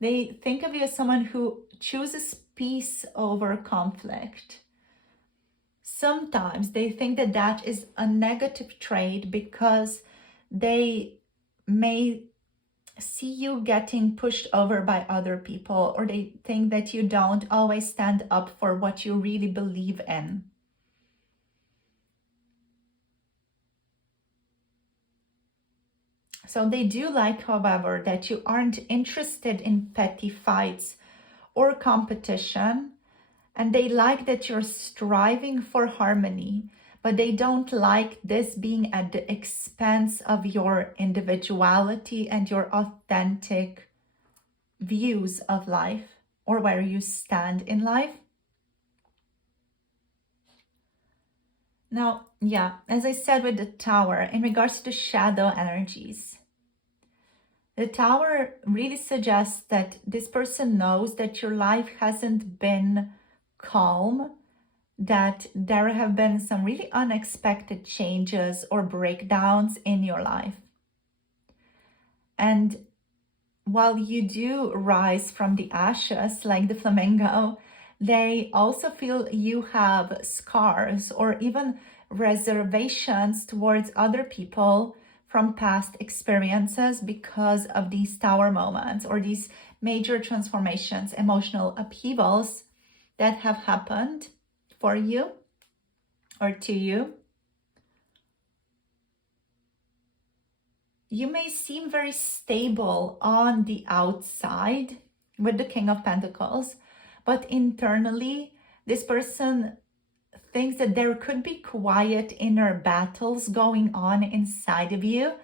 they think of you as someone who chooses peace over conflict. Sometimes they think that that is a negative trait because they may see you getting pushed over by other people, or they think that you don't always stand up for what you really believe in. So they do like, however, that you aren't interested in petty fights or competition, and they like that you're striving for harmony, but they don't like this being at the expense of your individuality and your authentic views of life or where you stand in life. Now, yeah, as I said with the Tower, in regards to the shadow energies, the Tower really suggests that this person knows that your life hasn't been calm, that there have been some really unexpected changes or breakdowns in your life. And while you do rise from the ashes like the Flamingo, they also feel you have scars or even reservations towards other people from past experiences because of these Tower moments or these major transformations, emotional upheavals that have happened for you or to you. You may seem very stable on the outside with the King of Pentacles, but internally, this person thinks that there could be quiet inner battles going on inside of you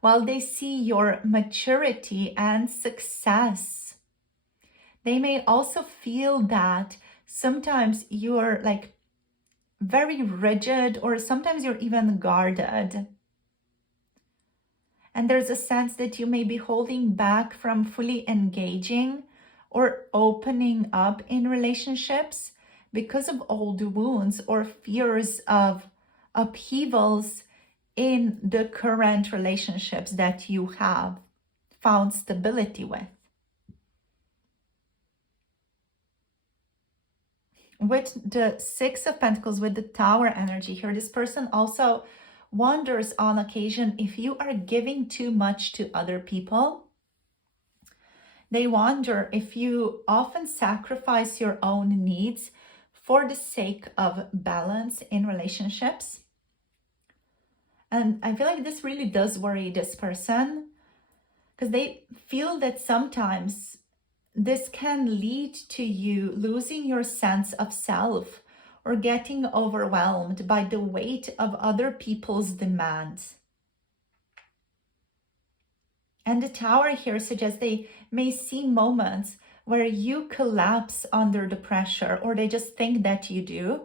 while they see your maturity and success. They may also feel that sometimes you're like very rigid, or sometimes you're even guarded. And there's a sense that you may be holding back from fully engaging or opening up in relationships because of old wounds or fears of upheavals in the current relationships that you have found stability with. With the Six of Pentacles, with the Tower energy here, this person also wonders on occasion if you are giving too much to other people. They wonder if you often sacrifice your own needs for the sake of balance in relationships. And I feel like this really does worry this person, because they feel that sometimes this can lead to you losing your sense of self or getting overwhelmed by the weight of other people's demands. And the Tower here suggests they may see moments where you collapse under the pressure, or they just think that you do,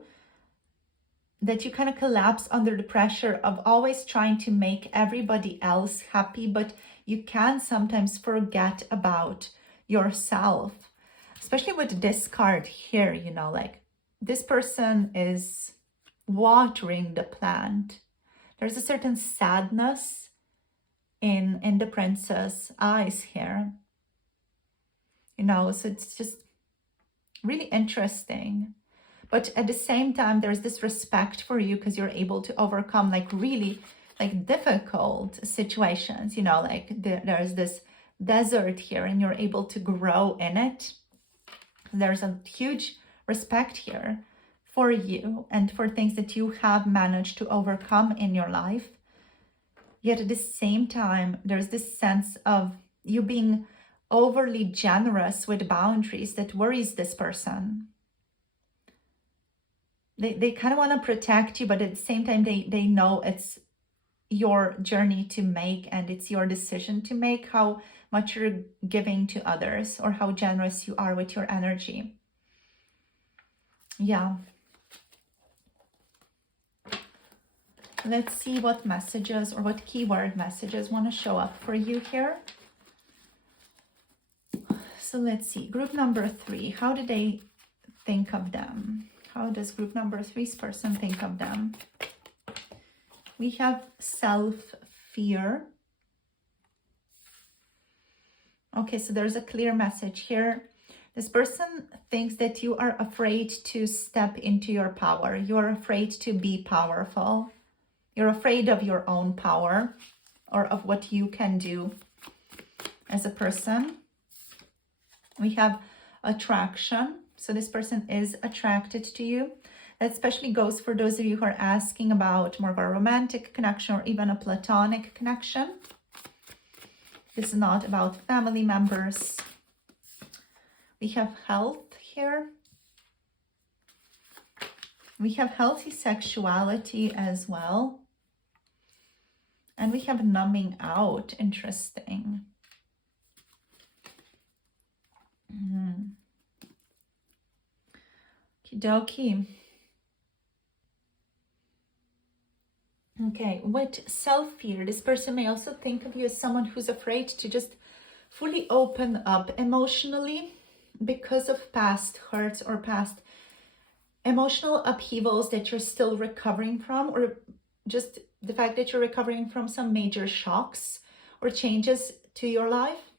that you kind of collapse under the pressure of always trying to make everybody else happy, but you can sometimes forget about yourself. Especially with this card here, you know, like this person is watering the plant. There's a certain sadness in the princess eyes here, you know, so it's just really interesting. But at the same time, there's this respect for you because you're able to overcome like really like difficult situations, you know, like there's this desert here and you're able to grow in it. There's a huge respect here for you and for things that you have managed to overcome in your life. Yet at the same time, there's this sense of you being overly generous with boundaries that worries this person. They kind of want to protect you, but at the same time, they know it's your journey to make and it's your decision to make how much you're giving to others or how generous you are with your energy. Yeah. Let's see what messages or what keyword messages want to show up for you here. So let's see. Group number 3. How do they think of them? How does group number 3's person think of them? We have self-fear. Okay, so there's a clear message here. This person thinks that you are afraid to step into your power. You're afraid to be powerful. You're afraid of your own power or of what you can do as a person. We have attraction. So this person is attracted to you. That especially goes for those of you who are asking about more of a romantic connection or even a platonic connection. This is not about family members. We have health here. We have healthy sexuality as well. And we have numbing out. Interesting. Okie dokie. Okay, with self-fear, this person may also think of you as someone who's afraid to just fully open up emotionally because of past hurts or past emotional upheavals that you're still recovering from, or just the fact that you're recovering from some major shocks or changes to your life.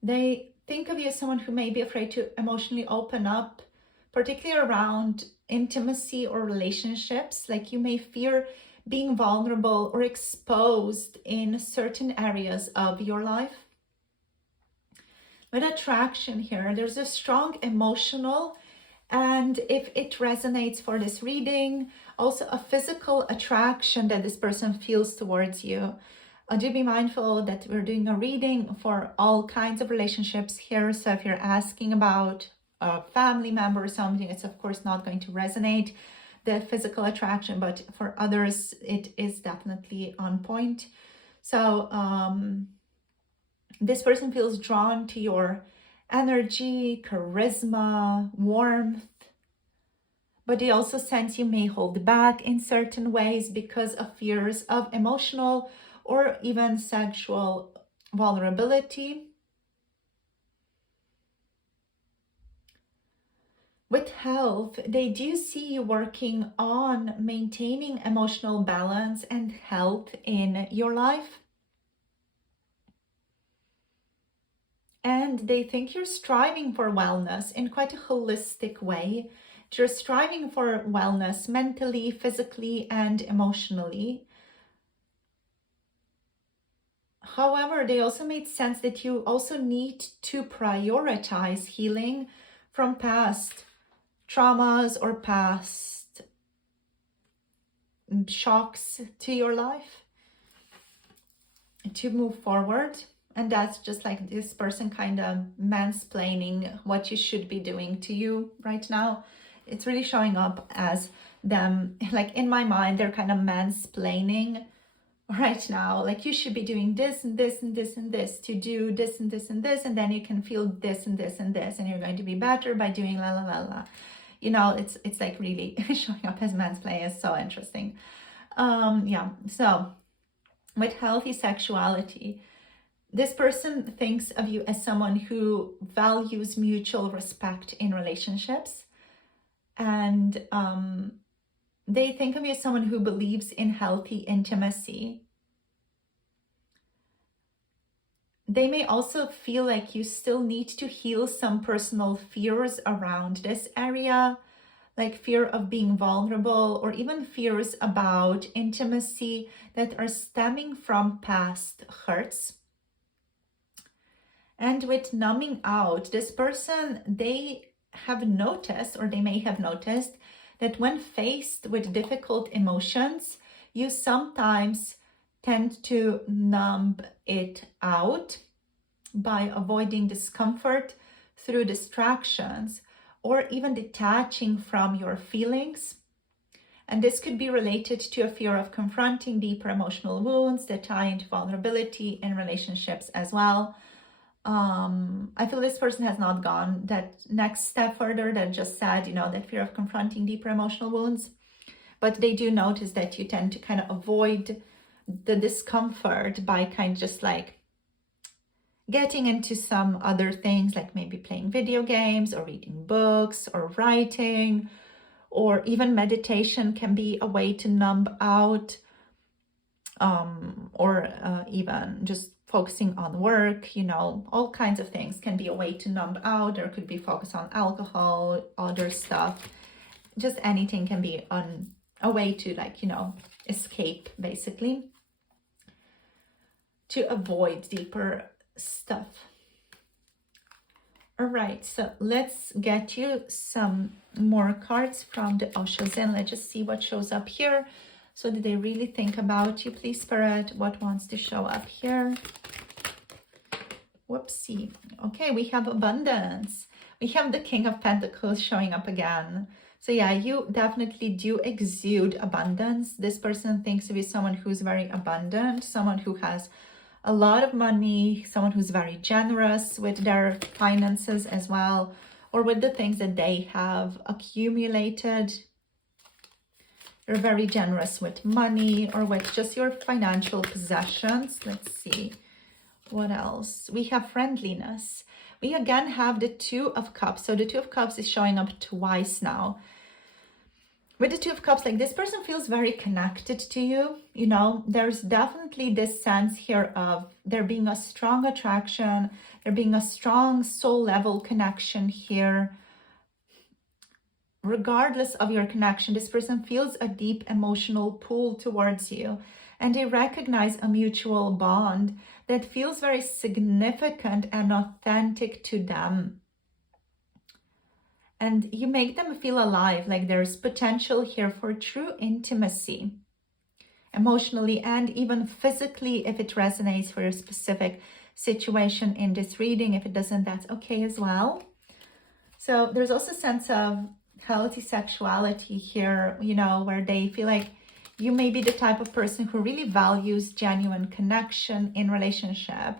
They think of you as someone who may be afraid to emotionally open up, particularly around intimacy or relationships. Like you may fear being vulnerable or exposed in certain areas of your life. With attraction here, there's a strong emotional, and if it resonates for this reading, also a physical attraction that this person feels towards you. Do be mindful that we're doing a reading for all kinds of relationships here. So if you're asking about a family member or something, it's of course not going to resonate, the physical attraction, but for others, it is definitely on point. So this person feels drawn to your energy, charisma, warmth, but they also sense you may hold back in certain ways because of fears of emotional or even sexual vulnerability. With health, they do see you working on maintaining emotional balance and health in your life. And they think you're striving for wellness in quite a holistic way. You're striving for wellness mentally, physically, and emotionally. However, they also made sense that you also need to prioritize healing from past traumas or past shocks to your life to move forward. And that's just like this person kind of mansplaining what you should be doing to you right now. It's really showing up as them, like in my mind, they're kind of mansplaining right now, like you should be doing this and this and this and this to do this and this and this, and then you can feel this and this and this, and you're going to be better by doing la la la la. You know, it's like really showing up as mansplaining is so interesting. Yeah, so with healthy sexuality, this person thinks of you as someone who values mutual respect in relationships, and they think of you as someone who believes in healthy intimacy. They may also feel like you still need to heal some personal fears around this area, like fear of being vulnerable or even fears about intimacy that are stemming from past hurts. And with numbing out, this person, they have noticed, or they may have noticed, that when faced with difficult emotions, you sometimes tend to numb it out by avoiding discomfort through distractions or even detaching from your feelings. And this could be related to a fear of confronting deeper emotional wounds that tie into vulnerability in relationships as well. I feel this person has not gone that next step further, that just said, you know, that fear of confronting deeper emotional wounds. But they do notice that you tend to kind of avoid the discomfort by kind of just like getting into some other things, like maybe playing video games or reading books or writing, or even meditation can be a way to numb out, or even just focusing on work, you know, all kinds of things can be a way to numb out, or could be focused on alcohol, other stuff. Just anything can be a way to, like, you know, escape, basically, to avoid deeper stuff. All right, so let's get you some more cards from the Osho Zen. Let's just see what shows up here. So did they really think about you? Please, Spirit, what wants to show up here? Whoopsie. Okay, we have abundance. We have the King of Pentacles showing up again. So yeah, you definitely do exude abundance. This person thinks of you as someone who's very abundant, someone who has a lot of money, someone who's very generous with their finances as well, or with the things that they have accumulated. You're very generous with money or with just your financial possessions. Let's see. What else? We have friendliness. We again have the Two of Cups. So the Two of Cups is showing up twice now. With the Two of Cups, like, this person feels very connected to you. You know, there's definitely this sense here of there being a strong attraction, there being a strong soul level connection here. regardless of your connection, this person feels a deep emotional pull towards you, and they recognize a mutual bond that feels very significant and authentic to them. And you make them feel alive, like there's potential here for true intimacy, emotionally and even physically, if it resonates for a specific situation in this reading. If it doesn't, that's okay as well. So there's also a sense of healthy sexuality here, you know, where they feel like you may be the type of person who really values genuine connection in relationship.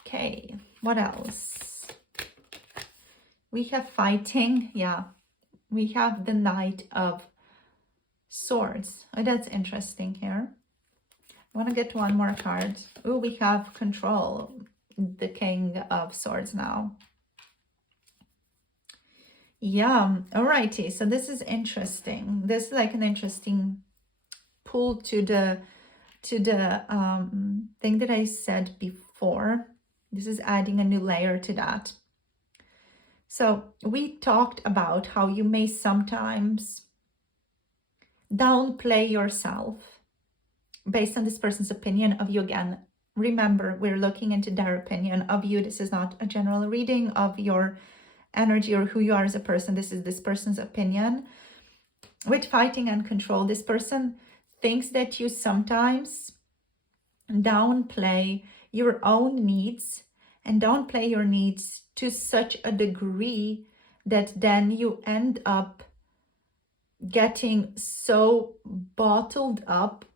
Okay, what else? We have fighting. Yeah, we have the Knight of Swords. Oh, that's interesting here. I want to get one more card. Oh, we have control, the King of Swords now. Yeah, alrighty. So this is interesting. This is like an interesting pull to the thing that I said before. This is adding a new layer to that. So we talked about how you may sometimes downplay yourself based on this person's opinion of you. Again, remember, we're looking into their opinion of you. This is not a general reading of your energy or who you are as a person. This is this person's opinion. With fighting and control, this person thinks that you sometimes downplay your own needs and downplay your needs to such a degree that then you end up getting so bottled up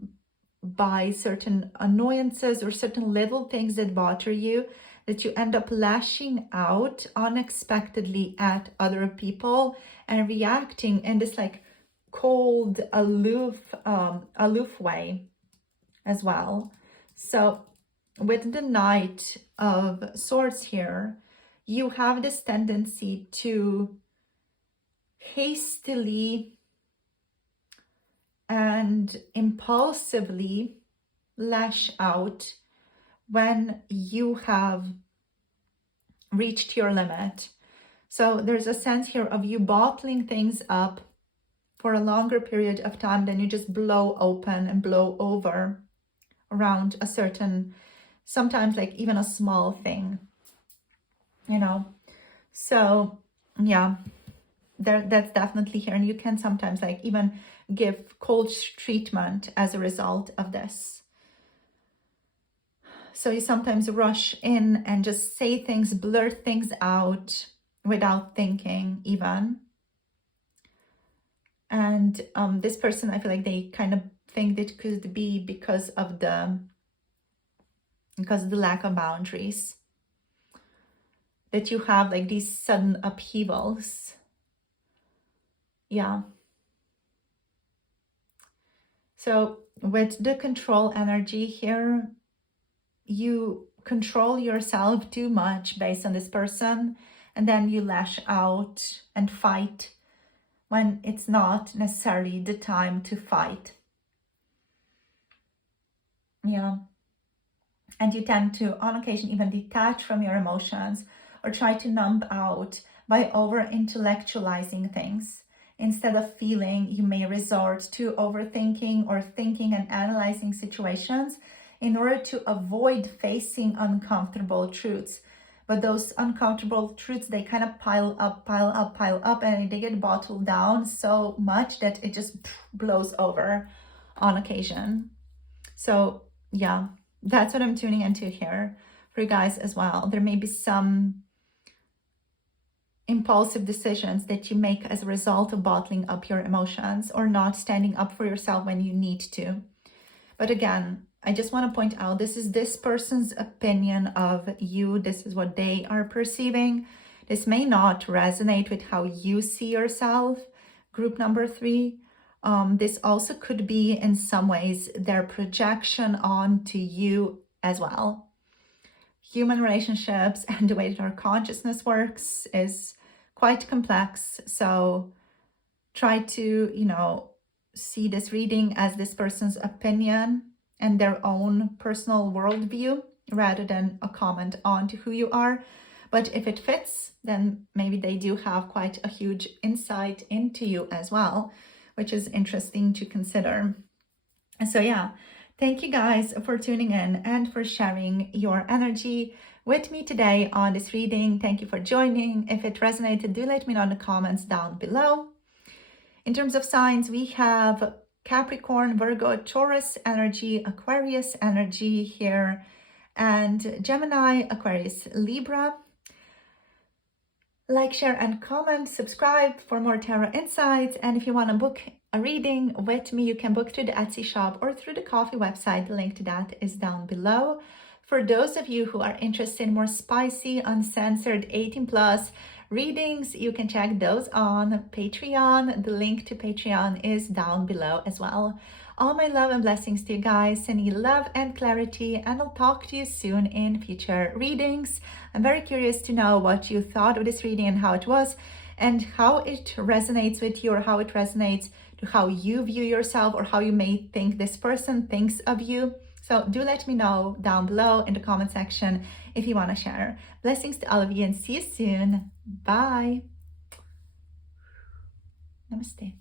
by certain annoyances or certain little things that bother you, that you end up lashing out unexpectedly at other people and reacting in this like cold, aloof way as well. So with the Knight of Swords here, you have this tendency to hastily and impulsively lash out when you have reached your limit. So there's a sense here of you bottling things up for a longer period of time, then you just blow open and blow over around a certain, sometimes like even a small thing, you know. So yeah, that's definitely here. And you can sometimes like even give cold treatment as a result of this. So you sometimes rush in and just say things, blurt things out without thinking even. And this person, I feel like they kind of think that could be because of the lack of boundaries, that you have like these sudden upheavals. Yeah. So with the control energy here, you control yourself too much based on this person, and then you lash out and fight when it's not necessarily the time to fight. Yeah. And you tend to, on occasion, even detach from your emotions or try to numb out by over-intellectualizing things. Instead of feeling, you may resort to overthinking or thinking and analyzing situations in order to avoid facing uncomfortable truths. But those uncomfortable truths, they kind of pile up, and they get bottled down so much that it just blows over on occasion. So yeah, that's what I'm tuning into here for you guys as well. There may be some impulsive decisions that you make as a result of bottling up your emotions or not standing up for yourself when you need to. But again, I just want to point out, this is this person's opinion of you. This is what they are perceiving. This may not resonate with how you see yourself, group number 3. This also could be in some ways their projection onto you as well. Human relationships and the way that our consciousness works is quite complex. So try to, you know, see this reading as this person's opinion and their own personal worldview rather than a comment on to who you are. But if it fits, then maybe they do have quite a huge insight into you as well, which is interesting to consider. So yeah, thank you guys for tuning in and for sharing your energy with me today on this reading. Thank you for joining. If it resonated, do let me know in the comments down below. In terms of signs, we have Capricorn, Virgo, Taurus energy, Aquarius energy here, and Gemini, Aquarius, Libra. Like, share, and comment, subscribe for more tarot insights. And if you want to book a reading with me, you can book through the Etsy shop or through the Ko-fi website. The link to that is down below. For those of you who are interested in more spicy, uncensored 18+ readings, you can check those on Patreon. The link to Patreon is down below as well. All my love and blessings to you guys, sending you love and clarity, and I'll talk to you soon in future readings. I'm very curious to know what you thought of this reading and how it was, and how it resonates with you, or how it resonates to how you view yourself, or how you may think this person thinks of you. So do let me know down below in the comment section if you want to share. Blessings to all of you, and see you soon. Bye. Namaste.